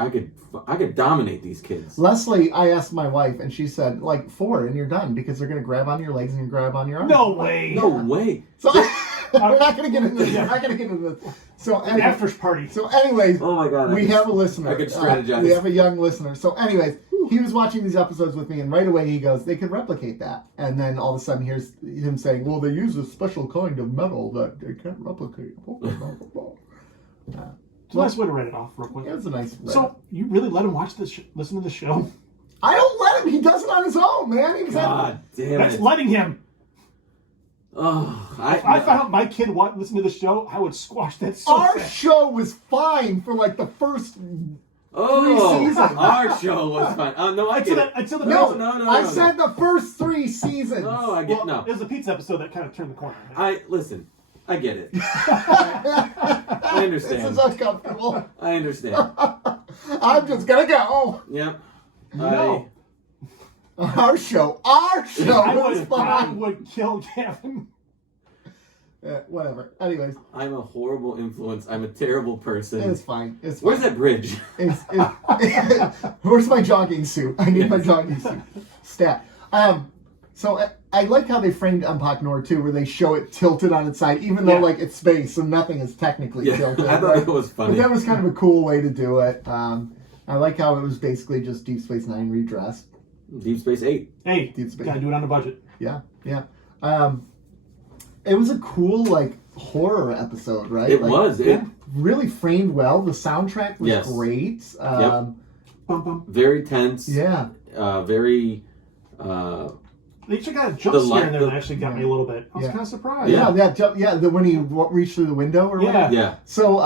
dominate these kids. Leslie, I asked my wife, and she said, like, 4 and you're done, because they're gonna grab on your legs and grab on your arms. No way. No way. So we're not gonna get into this. We're not gonna get into this. So anyway, After's party. So anyways, Oh my God. we have a listener. I could strategize. We have a young listener. So anyways, he was watching these episodes with me, and right away he goes, "They could replicate that." And then all of a sudden, here's him saying, "Well, they use a special kind of metal that they can't replicate." It's a nice way to write it off real quick. It was a nice. So you really let him watch this? Listen to the show? I don't let him. He does it on his own, man. He God damn That's it. letting him. Oh, If I found out my kid listened to the show, I would squash that so Our fast. show was fine for like the first 3 seasons. Our show was fine. Oh no, I get it. Until the No, pizza. I said the first 3 seasons. No, I get no. It was the pizza episode that kind of turned the corner. Listen. I get it. I understand. This is uncomfortable. I understand. I'm just gonna go. Yep. No. Our show was I fine. would kill Gavin. Whatever. Anyways, I'm a horrible influence. I'm a terrible person. it's fine. It's fine. Where's that bridge? Where's my jogging suit? I need my jogging suit. Stat. So I like how they framed Empok Nor too, where they show it tilted on its side, even though like it's space, so nothing is technically tilted. I thought it was funny. But that was kind of a cool way to do it. I like how it was basically just Deep Space Nine redressed. Deep Space 8. Hey, Deep Space. gotta do it on the budget. Yeah. It was a cool horror episode, right? It was. It really framed well. The soundtrack was great. Bum, bum. Very tense. Yeah. Very. They actually got a jump scare in there that actually got me a little bit. I was kind of surprised. Yeah. When he reached through the window or whatever. Yeah. So,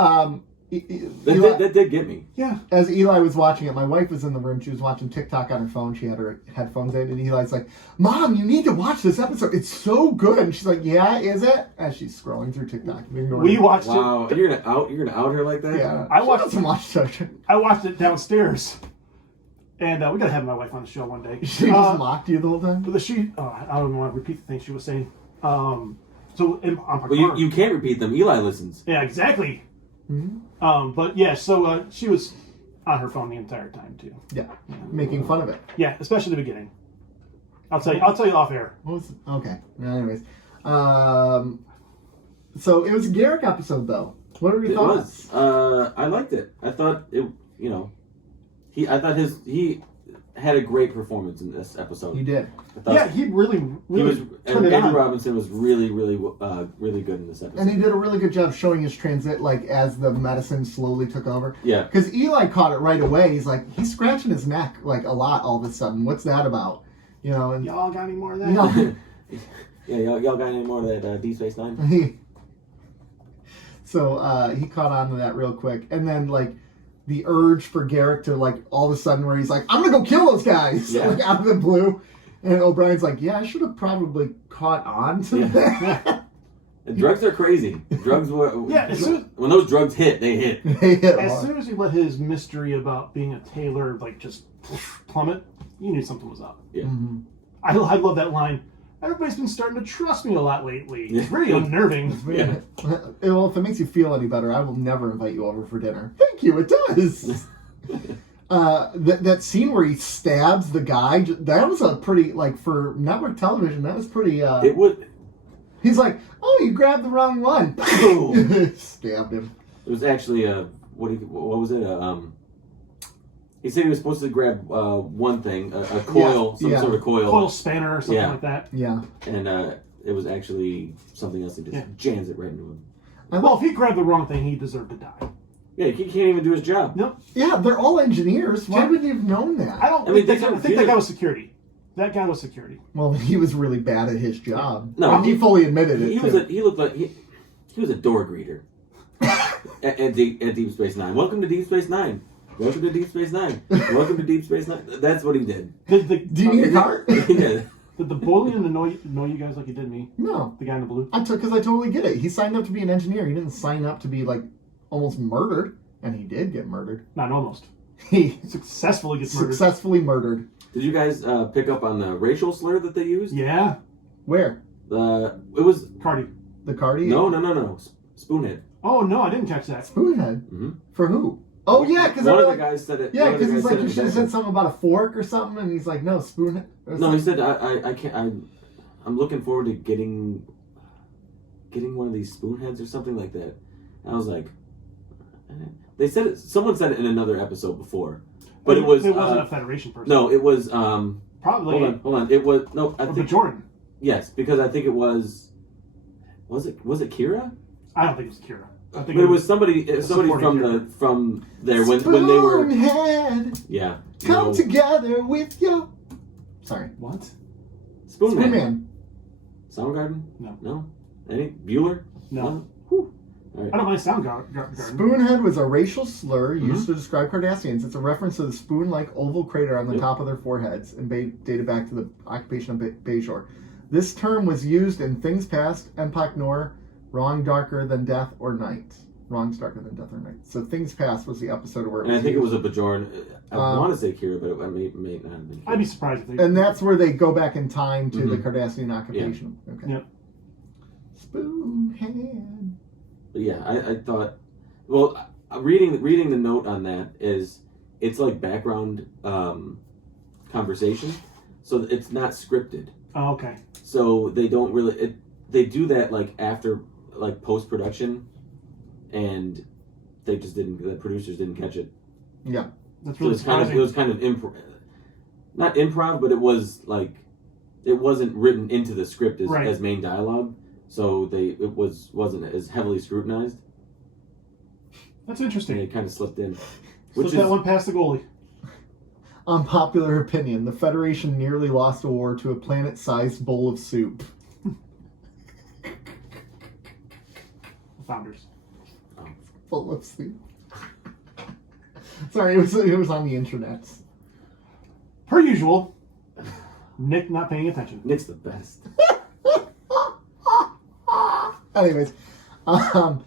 that did get me. Yeah. As Eli was watching it, my wife was in the room. She was watching TikTok on her phone. She had her headphones in, and Eli's like, "Mom, you need to watch this episode. It's so good." And she's like, "Yeah, is it?" As she's scrolling through TikTok. We watched it. Wow, you're gonna out her like that? Yeah, I watched I watched it downstairs, and we gotta have my wife on the show one day. She just mocked you the whole time. I don't want to repeat the things she was saying. So well, you can't repeat them. Eli listens. Yeah, exactly. Mm-hmm. But yeah, so she was on her phone the entire time too. Yeah, making fun of it. Yeah, especially the beginning. I'll tell you off air. Okay. Anyways, so it was a Garrick episode, though. What are your thoughts? It was. I liked it. I thought it. He had a great performance in this episode. He did. Yeah, he really turned it Andrew on. Robinson was really good in this episode. And he did a really good job showing his transit, like, as the medicine slowly took over. Yeah. Because Eli caught it right away. He's like, he's scratching his neck, like, a lot all of a sudden. What's that about? And Y'all got any more of that? Yeah, y'all got any more of that Deep Space Nine? So he caught on to that real quick. And then, like, the urge for Garrick to, like, all of a sudden where he's like, I'm going to go kill those guys, like, out of the blue. And O'Brien's like, yeah, I should have probably caught on to that. And drugs are crazy. Drugs were... when those drugs hit, they hit. As soon as he let his mystery about being a tailor, like, just plummet, you knew something was up. Yeah. Mm-hmm. I love that line. Everybody's been starting to trust me a lot lately. It's really unnerving. Yeah. Well, if it makes you feel any better, I will never invite you over for dinner. Thank you, it does. That scene where he stabs the guy, that was a pretty, like, for network television, that was pretty... It would... He's like, oh, you grabbed the wrong one. Stabbed him. It was actually what was it? He said he was supposed to grab one thing, a coil, some sort of coil. Coil spanner or something like that. Yeah. And it was actually something else. He just jams it right into him. Well, if he grabbed the wrong thing, he deserved to die. Yeah, he can't even do his job. Nope. Yeah, they're all engineers. Why would you have known that? I think that guy was security. That guy was security. Well, he was really bad at his job. No, he fully admitted it. He looked like he was a door greeter at Deep Space Nine. Welcome to Deep Space Nine. Welcome to Deep Space Nine. Welcome to Deep Space Nine. That's what he did. Do you need a car? Yeah. Did the bullying annoy you guys like he did me? No. The guy in the blue? Because I totally get it. He signed up to be an engineer. He didn't sign up to be, like, almost murdered. And he did get murdered. Not almost. He successfully gets murdered. Successfully murdered. Did you guys pick up on the racial slur that they used? Yeah. Where? It was... Cardi. The Cardi? No. Spoonhead. Oh, no, I didn't catch that. Spoonhead? Mm-hmm. For who? Oh, yeah, because one of the guys said it. Yeah, because he's like, you should have said something about a fork or something, and he's like, no, spoon. No, he said, I can't. I'm looking forward to getting one of these spoon heads or something like that. And I was like, they said it. Someone said it in another episode before, but it wasn't a Federation person. No, it was probably. Hold on. It was I think Bajoran. Yes, because I think it was. Was it Kira? I don't think it was Kira. But it was somebody from there when they were. Spoonhead. Yeah. Come together with your. Sorry. What? Spoonman. Soundgarden? No. Any Bueller? No. All right. I don't mind Soundgarden. Spoonhead was a racial slur used to describe Cardassians. It's a reference to the spoon-like oval crater on the top of their foreheads and dated back to the occupation of Bajor. This term was used in Things Past, Empok Nor, Wrong Darker Than Death or Night. Wrong's Darker Than Death or Night. So Things Past was the episode where it was And I think used. it was a Bajoran. I want to say Kira, but it may not have been Kira. I'd be surprised if they... And that's where they go back in time to the Cardassian occupation. Yeah. Okay. Yep. Spoonhead. But yeah, I thought... Well, reading the note on that is... It's like background conversation. So it's not scripted. Oh, okay. So they don't really... They do that like after like post-production, and they just didn't... The producers didn't catch it. Yeah. That's really surprising. It was kind of not improv, but it was like it wasn't written into the script as main dialogue, so it wasn't as heavily scrutinized. That's interesting. And it kind of slipped in. Slipped that one past the goalie. Unpopular opinion: the Federation nearly lost a war to a planet-sized bowl of soup. The Founders. Full of soup. Sorry, it was on the internet. Per usual, Nick not paying attention. Nick's the best. Anyways, I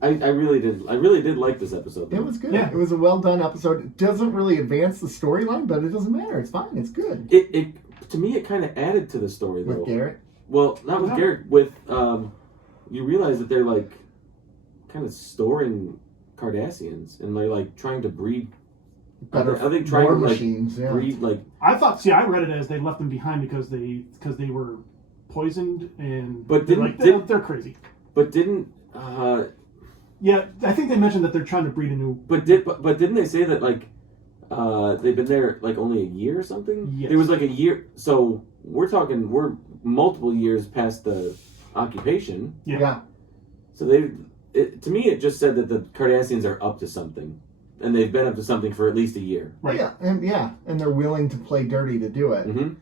really did like this episode, though. It was good. Yeah. It was a well done episode. It doesn't really advance the storyline, but it doesn't matter. It's fine. It's good. It to me it kind of added to the story though. With Garrett? Well, not with Garrett. With you realize that they're like kind of storing Cardassians, and they're like trying to breed better Are they trying war to machines. Yeah. breed like? I thought. See, I read it as they left them behind because they were poisoned and. But they're crazy. But didn't. Yeah, I think they mentioned that they're trying to breed a new. But didn't they say that like they've been there like only a year or something? Yes. It was like a year. So we're multiple years past the occupation. Yeah. So to me it just said that the Cardassians are up to something, and they've been up to something for at least a year. Right. Yeah, and they're willing to play dirty to do it. Mm-hmm.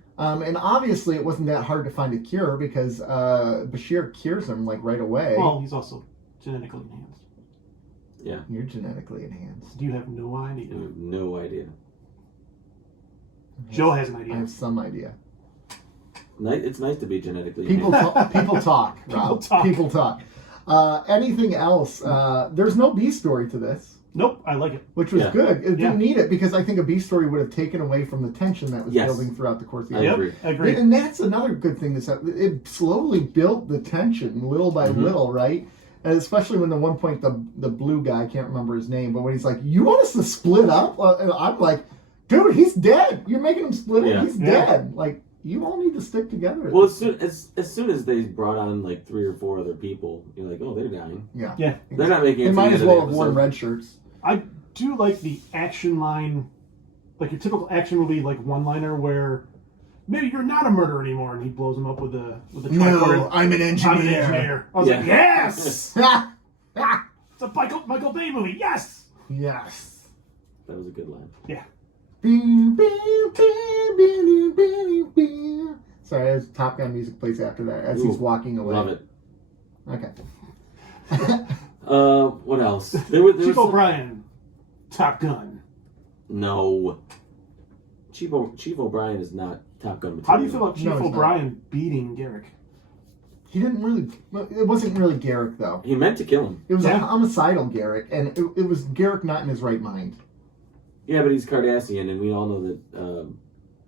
And obviously it wasn't that hard to find a cure because Bashir cures him like right away. Well, he's also genetically enhanced. Yeah. You're genetically enhanced. You have no idea. I have no idea. Joe has an I idea. have some idea. It's nice to be genetically People enhanced. people talk, Rob. People talk. Anything else? There's no B story to this, Nope, I like it. which was good. It Yeah. didn't need it because I think a B story would have taken away from the tension that was Yes. building throughout the course of the I episode. agree. Agree. And that's another good thing. It slowly built the tension little by little, right? And especially when the one point the blue guy, I can't remember his name, but when he's like, "You want us to split up?" And I'm like, "Dude, he's dead. You're making him split up. Yeah. He's dead. Like, you all need to stick together." Well, as soon as they brought on like 3 or 4 other people, you're like, oh, they're dying. Yeah. They're not making it. They to might the as end well of have the worn episode. red shirts. I do like the action line, like your typical action movie, like one-liner where maybe you're not a murderer anymore, and he blows him up with a tricorder. I'm an I'm an engineer. I was like, yes, it's a Michael Bay movie. Yes. Yes. That was a good line. Yeah. Sorry, as Top Gun music plays after that as he's walking away. Love it. Okay. What else? There was Chief O'Brien, Top Gun. No. Chief O'Brien is not Top Gun material. How do you feel about Chief No, he's O'Brien beating Garrick? He didn't really. It wasn't really Garrick though. He meant to kill him. It was a Yeah. homicidal Garrick, and it was Garrick not in his right mind. Yeah, but he's Cardassian, and we all know that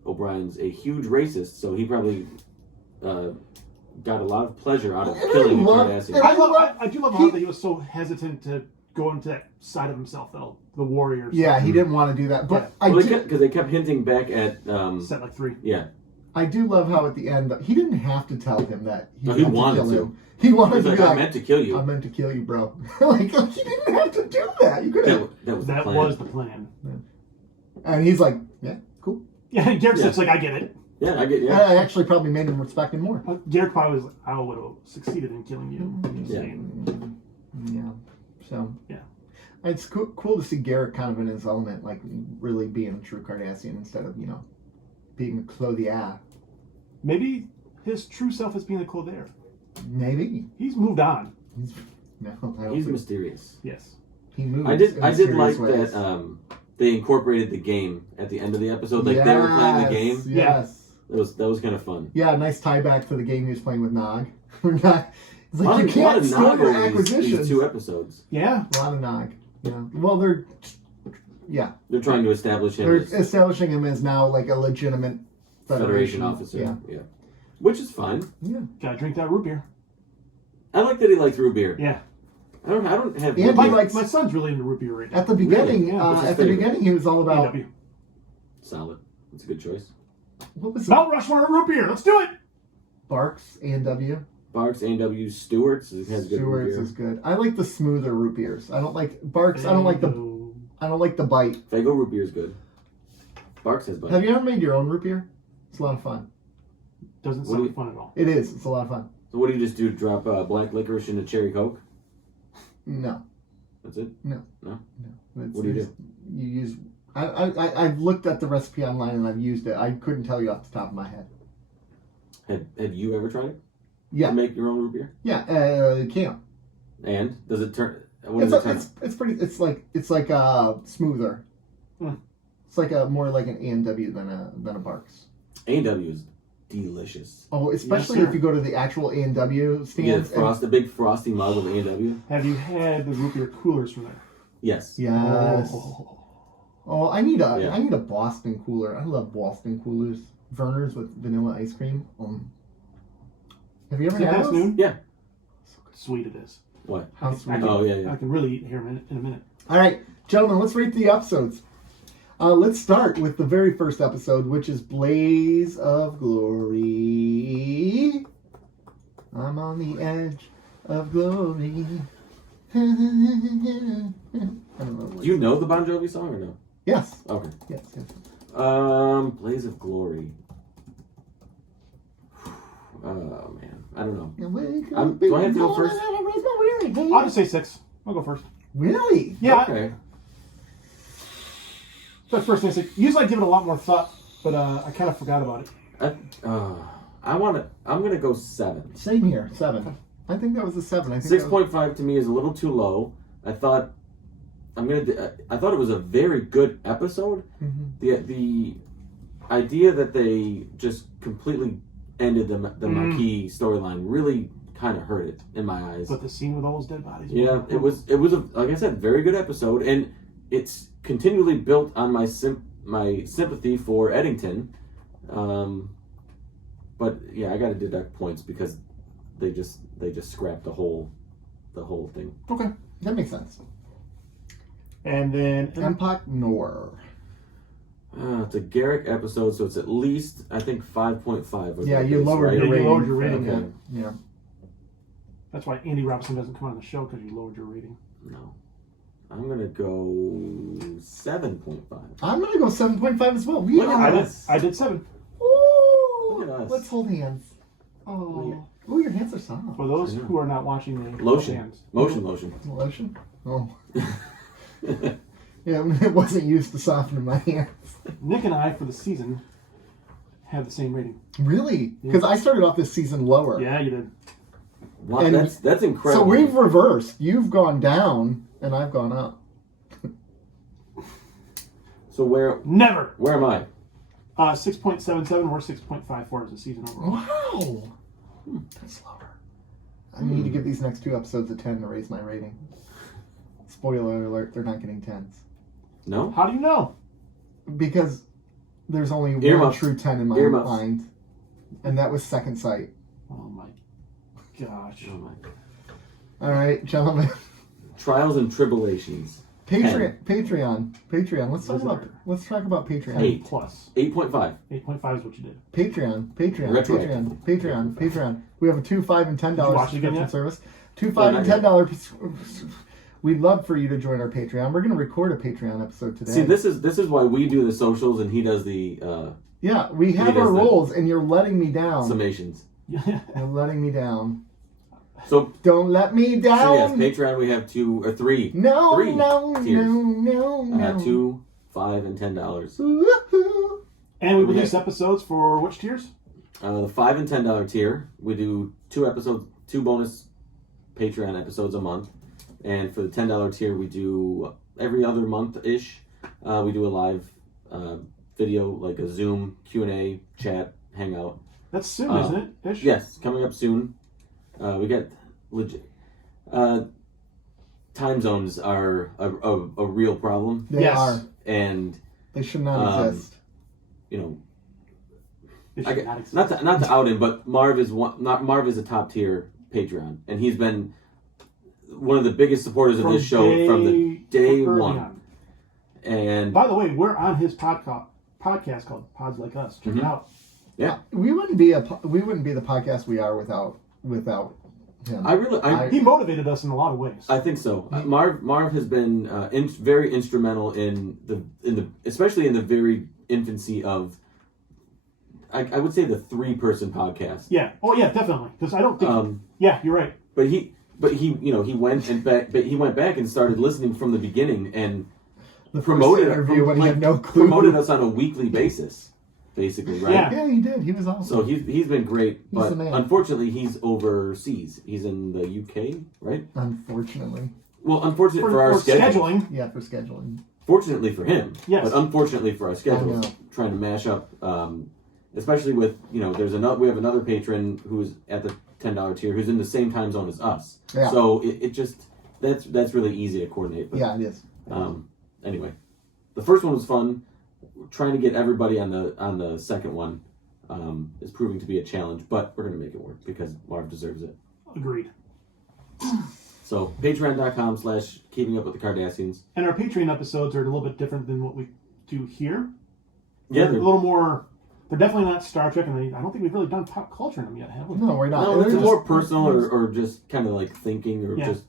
O'Brien's a huge racist, so he probably got a lot of pleasure out of And I killing a love- Cardassian. and I do love how that he was so hesitant to go into that side of himself, though. The warriors. Yeah, he didn't want to do that, but Because they kept hinting back at Set like 3. yeah. I do love how at the end he didn't have to tell him that No, meant he wanted kill to. him. He wanted He's to like, be I like, meant to kill you. I meant to kill you, bro. like he didn't have to do that. You could have. That was the That plan. was the plan. And he's like, yeah, cool. Yeah, Garrick's Yeah. just like, I get it. Yeah, I get And yeah. I actually probably made him respect him more. Garrick probably was like, I would have succeeded in killing you. Yeah. Yeah. So Yeah. it's cool to see Garrick kind of in his element, like really being a true Cardassian instead of being a clothier. Maybe his true self is being a Clothair. Maybe. He's moved on. No, I don't He's think mysterious. Yes. he moves. I did in like mysterious ways. that they incorporated the game at the end of the episode. Like they were playing the game. Yes. That was kind of fun. Yeah, nice tie back to the game he was playing with Nog. It's like A lot you of can't store Nog your over these acquisitions. 2 episodes. Yeah. A lot of Nog. Yeah. Well, they're They're trying to establish him they're as establishing him as now like a legitimate Federation officer. Yeah. Which is fine. Yeah. Gotta drink that root beer. I like that he likes root beer. Yeah. I don't have And My, he likes my son's really into root beer right now. at the beginning. Really? Yeah, what's his At the favorite? beginning, he was all about AW. solid. It's a good choice. what was it? Mount Rushmore root beer. Let's do it. Barks A&W. Barks, A&W, Stewart's has good root Stewart's beer. is good. I like the smoother root beers. I don't like Barks. I don't like the bite. Fago root beer is good. Barks has bite. Have you ever made your own root beer? It's a lot of fun. Doesn't What do sound you- fun at all. It is. It's a lot of fun. So what do you just do? Drop black licorice in a cherry coke? No. That's it? No. No? It's, What do you do? You use. I've looked at the recipe online and I've used it. I couldn't tell you off the top of my head. Have you ever tried it? Yeah. To make your own root beer? Yeah. You can't. And does it turn? What It's does it turn? it's pretty. It's like smoother. Hmm. It's like more like an A&W than a Barks. A&W is delicious. Oh, especially Yes, if you go to the actual A&W You get stands. the big frosty mug of A&W? Have you had the root beer coolers from there? Yes. Yes. Oh, I need Yeah. a Boston cooler. I love Boston coolers. Verner's with vanilla ice cream. Have you ever Is it had past those? noon? Yeah. Sweet it is. What? How I sweet. can, Oh, yeah, yeah. I can really eat here in a minute. All right, gentlemen, let's rate the episodes. Let's start with the very first episode, which is Blaze of Glory. I'm on the edge of glory. I don't know. Do you know the Bon Jovi song or no? Yes. Okay. Yes. Blaze of Glory. Oh man, I don't know. Do I have to go first? I'll just say 6. I'll go first. Really? Yeah. Okay. That's the first thing I say. Usually I give it a lot more thought, but I kind of forgot about it. I'm gonna go 7. Same here. 7. I think that was a 7. I think 6.5 to me is a little too low. I thought it was a very good episode. Mm-hmm. The idea that they just completely ended the Maquis storyline really kind of hurt it in my eyes. But the scene with all those dead bodies. Yeah, it was a, like I said, very good episode, and it's continually built on my sympathy for Eddington. But yeah, I got to deduct points because they just scrapped the whole thing. Okay, that makes sense. And then Empok Nor. It's a Garrick episode, so it's at least, I think, 5.5. Yeah, you lowered your you rating. lowered your rating. Okay. Yeah. That's why Andy Robinson doesn't come on the show, because you lowered your rating. No. I'm going to go 7.5. I'm going to go 7.5 as well. I did 7. Ooh, Look at us. let's hold hands. Oh, ooh, your hands are soft. For those who are not watching the Lotion. hands. Lotion. Lotion? Oh. Yeah, it wasn't used to soften my hands. Nick and I, for the season, have the same rating. Really? Because I started off this season lower. Yeah, you did. Wow, And that's incredible. So we've reversed. You've gone down, and I've gone up. So where Never. am I? 6.77 or 6.54 as a season overall. Wow. That's lower. I need to give these next 2 episodes a 10 to raise my rating. Spoiler alert, they're not getting 10s. No? How do you know? Because there's only one Earmuffs. true 10 in my Earmuffs. mind. And that was Second Sight. Oh my gosh. Oh my. All right, gentlemen. Trials and Tribulations. Patreon. Let's talk about Patreon. 8 plus. 8.5. 8.5 is what you did. Patreon. Retroactive. Patreon. We have a $2, $5, and Did you $10 watch it again subscription yet? service. $2, $5, and $10. We'd love for you to join our Patreon. We're going to record a Patreon episode today. See, this is why we do the socials and he does the yeah, we have does our the roles, and you're letting me down. summations. You're letting me down. So Don't let me down. So yes, Patreon we have 2 or 3. No, 3 no, tiers. no. $2, $5, and $10. Woohoo. And we Okay. release episodes for which tiers? The $5 and $10 tier, we do 2 episodes, 2 bonus Patreon episodes a month, and for the $10 tier, we do every other month ish. We do a live video, like a Zoom Q&A chat hangout. That's soon, isn't it? Ish? Yes, coming up soon. We got legit. Time zones are a real problem, They Yes. are. and They should not exist. you know, It I should get, not exist. not to out him, but Marv is a top tier Patreon, and he's been one of the biggest supporters of this show from the day early one. on. And By the way, we're on his podcast called Pods Like Us. Check it out. yeah, We wouldn't be the podcast we are without him. He motivated us in a lot of ways. I think so. Marv has been very instrumental in the especially in the very infancy of I would say the 3-person podcast. Yeah. Oh yeah, definitely. Because I don't think. Yeah, you're right. But he he went back and started listening from the beginning and the promoted first interview when he had no clue. promoted us on a weekly basis, basically, right? Yeah. Yeah, he did. He was awesome. So he's been great, but the man. unfortunately he's overseas. He's in the UK, right? Unfortunately. Well, unfortunately for our schedule. scheduling. Yeah, for scheduling. Fortunately for him, Yes. but unfortunately for our schedule, know. trying to mash up, especially with we have another patron who's at the $10 tier who's in the same time zone as us. Yeah. So it just that's really easy to coordinate. But, Yeah, it is. Anyway, the first one was fun. Trying to get everybody on the second one is proving to be a challenge, but we're gonna make it work because Marv deserves it. Agreed. So patreon.com/keeping up with the Cardassians. And our Patreon episodes are a little bit different than what we to here. Yeah, They're a little more. They're definitely not Star Trek, and I don't think we've really done pop culture in them yet, have we? No, we're not. No, it's They're more just- personal or just kind of like thinking or just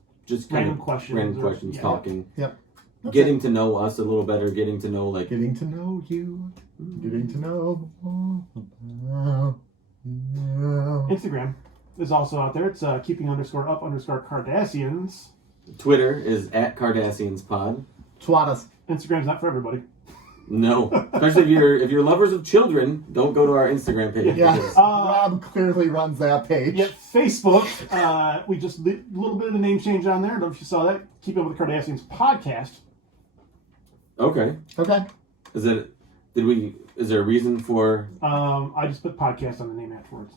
kind Random of questions random or- questions, yeah. talking. Yep. That's Getting it. to know us a little better, getting to know like Getting to know you. Getting to know about you. Instagram is also out there. It's keeping_up_Cardassians. Twitter is at Cardassians Pod. Twat us. Instagram's not for everybody. No, especially if you're lovers of children, don't go to our Instagram page. Yeah, because- Rob clearly runs that page. Yeah, Facebook. We just did a little bit of a name change on there. I don't know if you saw that. Keeping Up with the Cardassians podcast. Okay. Okay. Is there a reason for? I just put podcast on the name afterwards.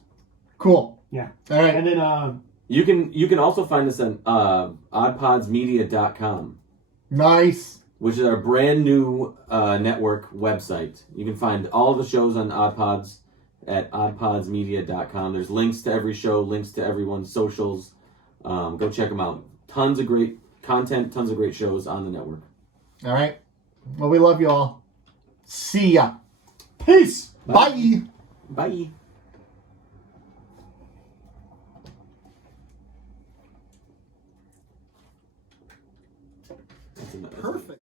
Cool. Yeah. All right. And then You can also find us on oddpodsmedia.com, Nice. which is our brand new network website. You can find all the shows on Oddpods at oddpodsmedia.com. There's links to every show, links to everyone's socials. Go check them out. Tons of great content, tons of great shows on the network. All right. Well, we love you all. See ya. peace. Bye. Bye. Perfect.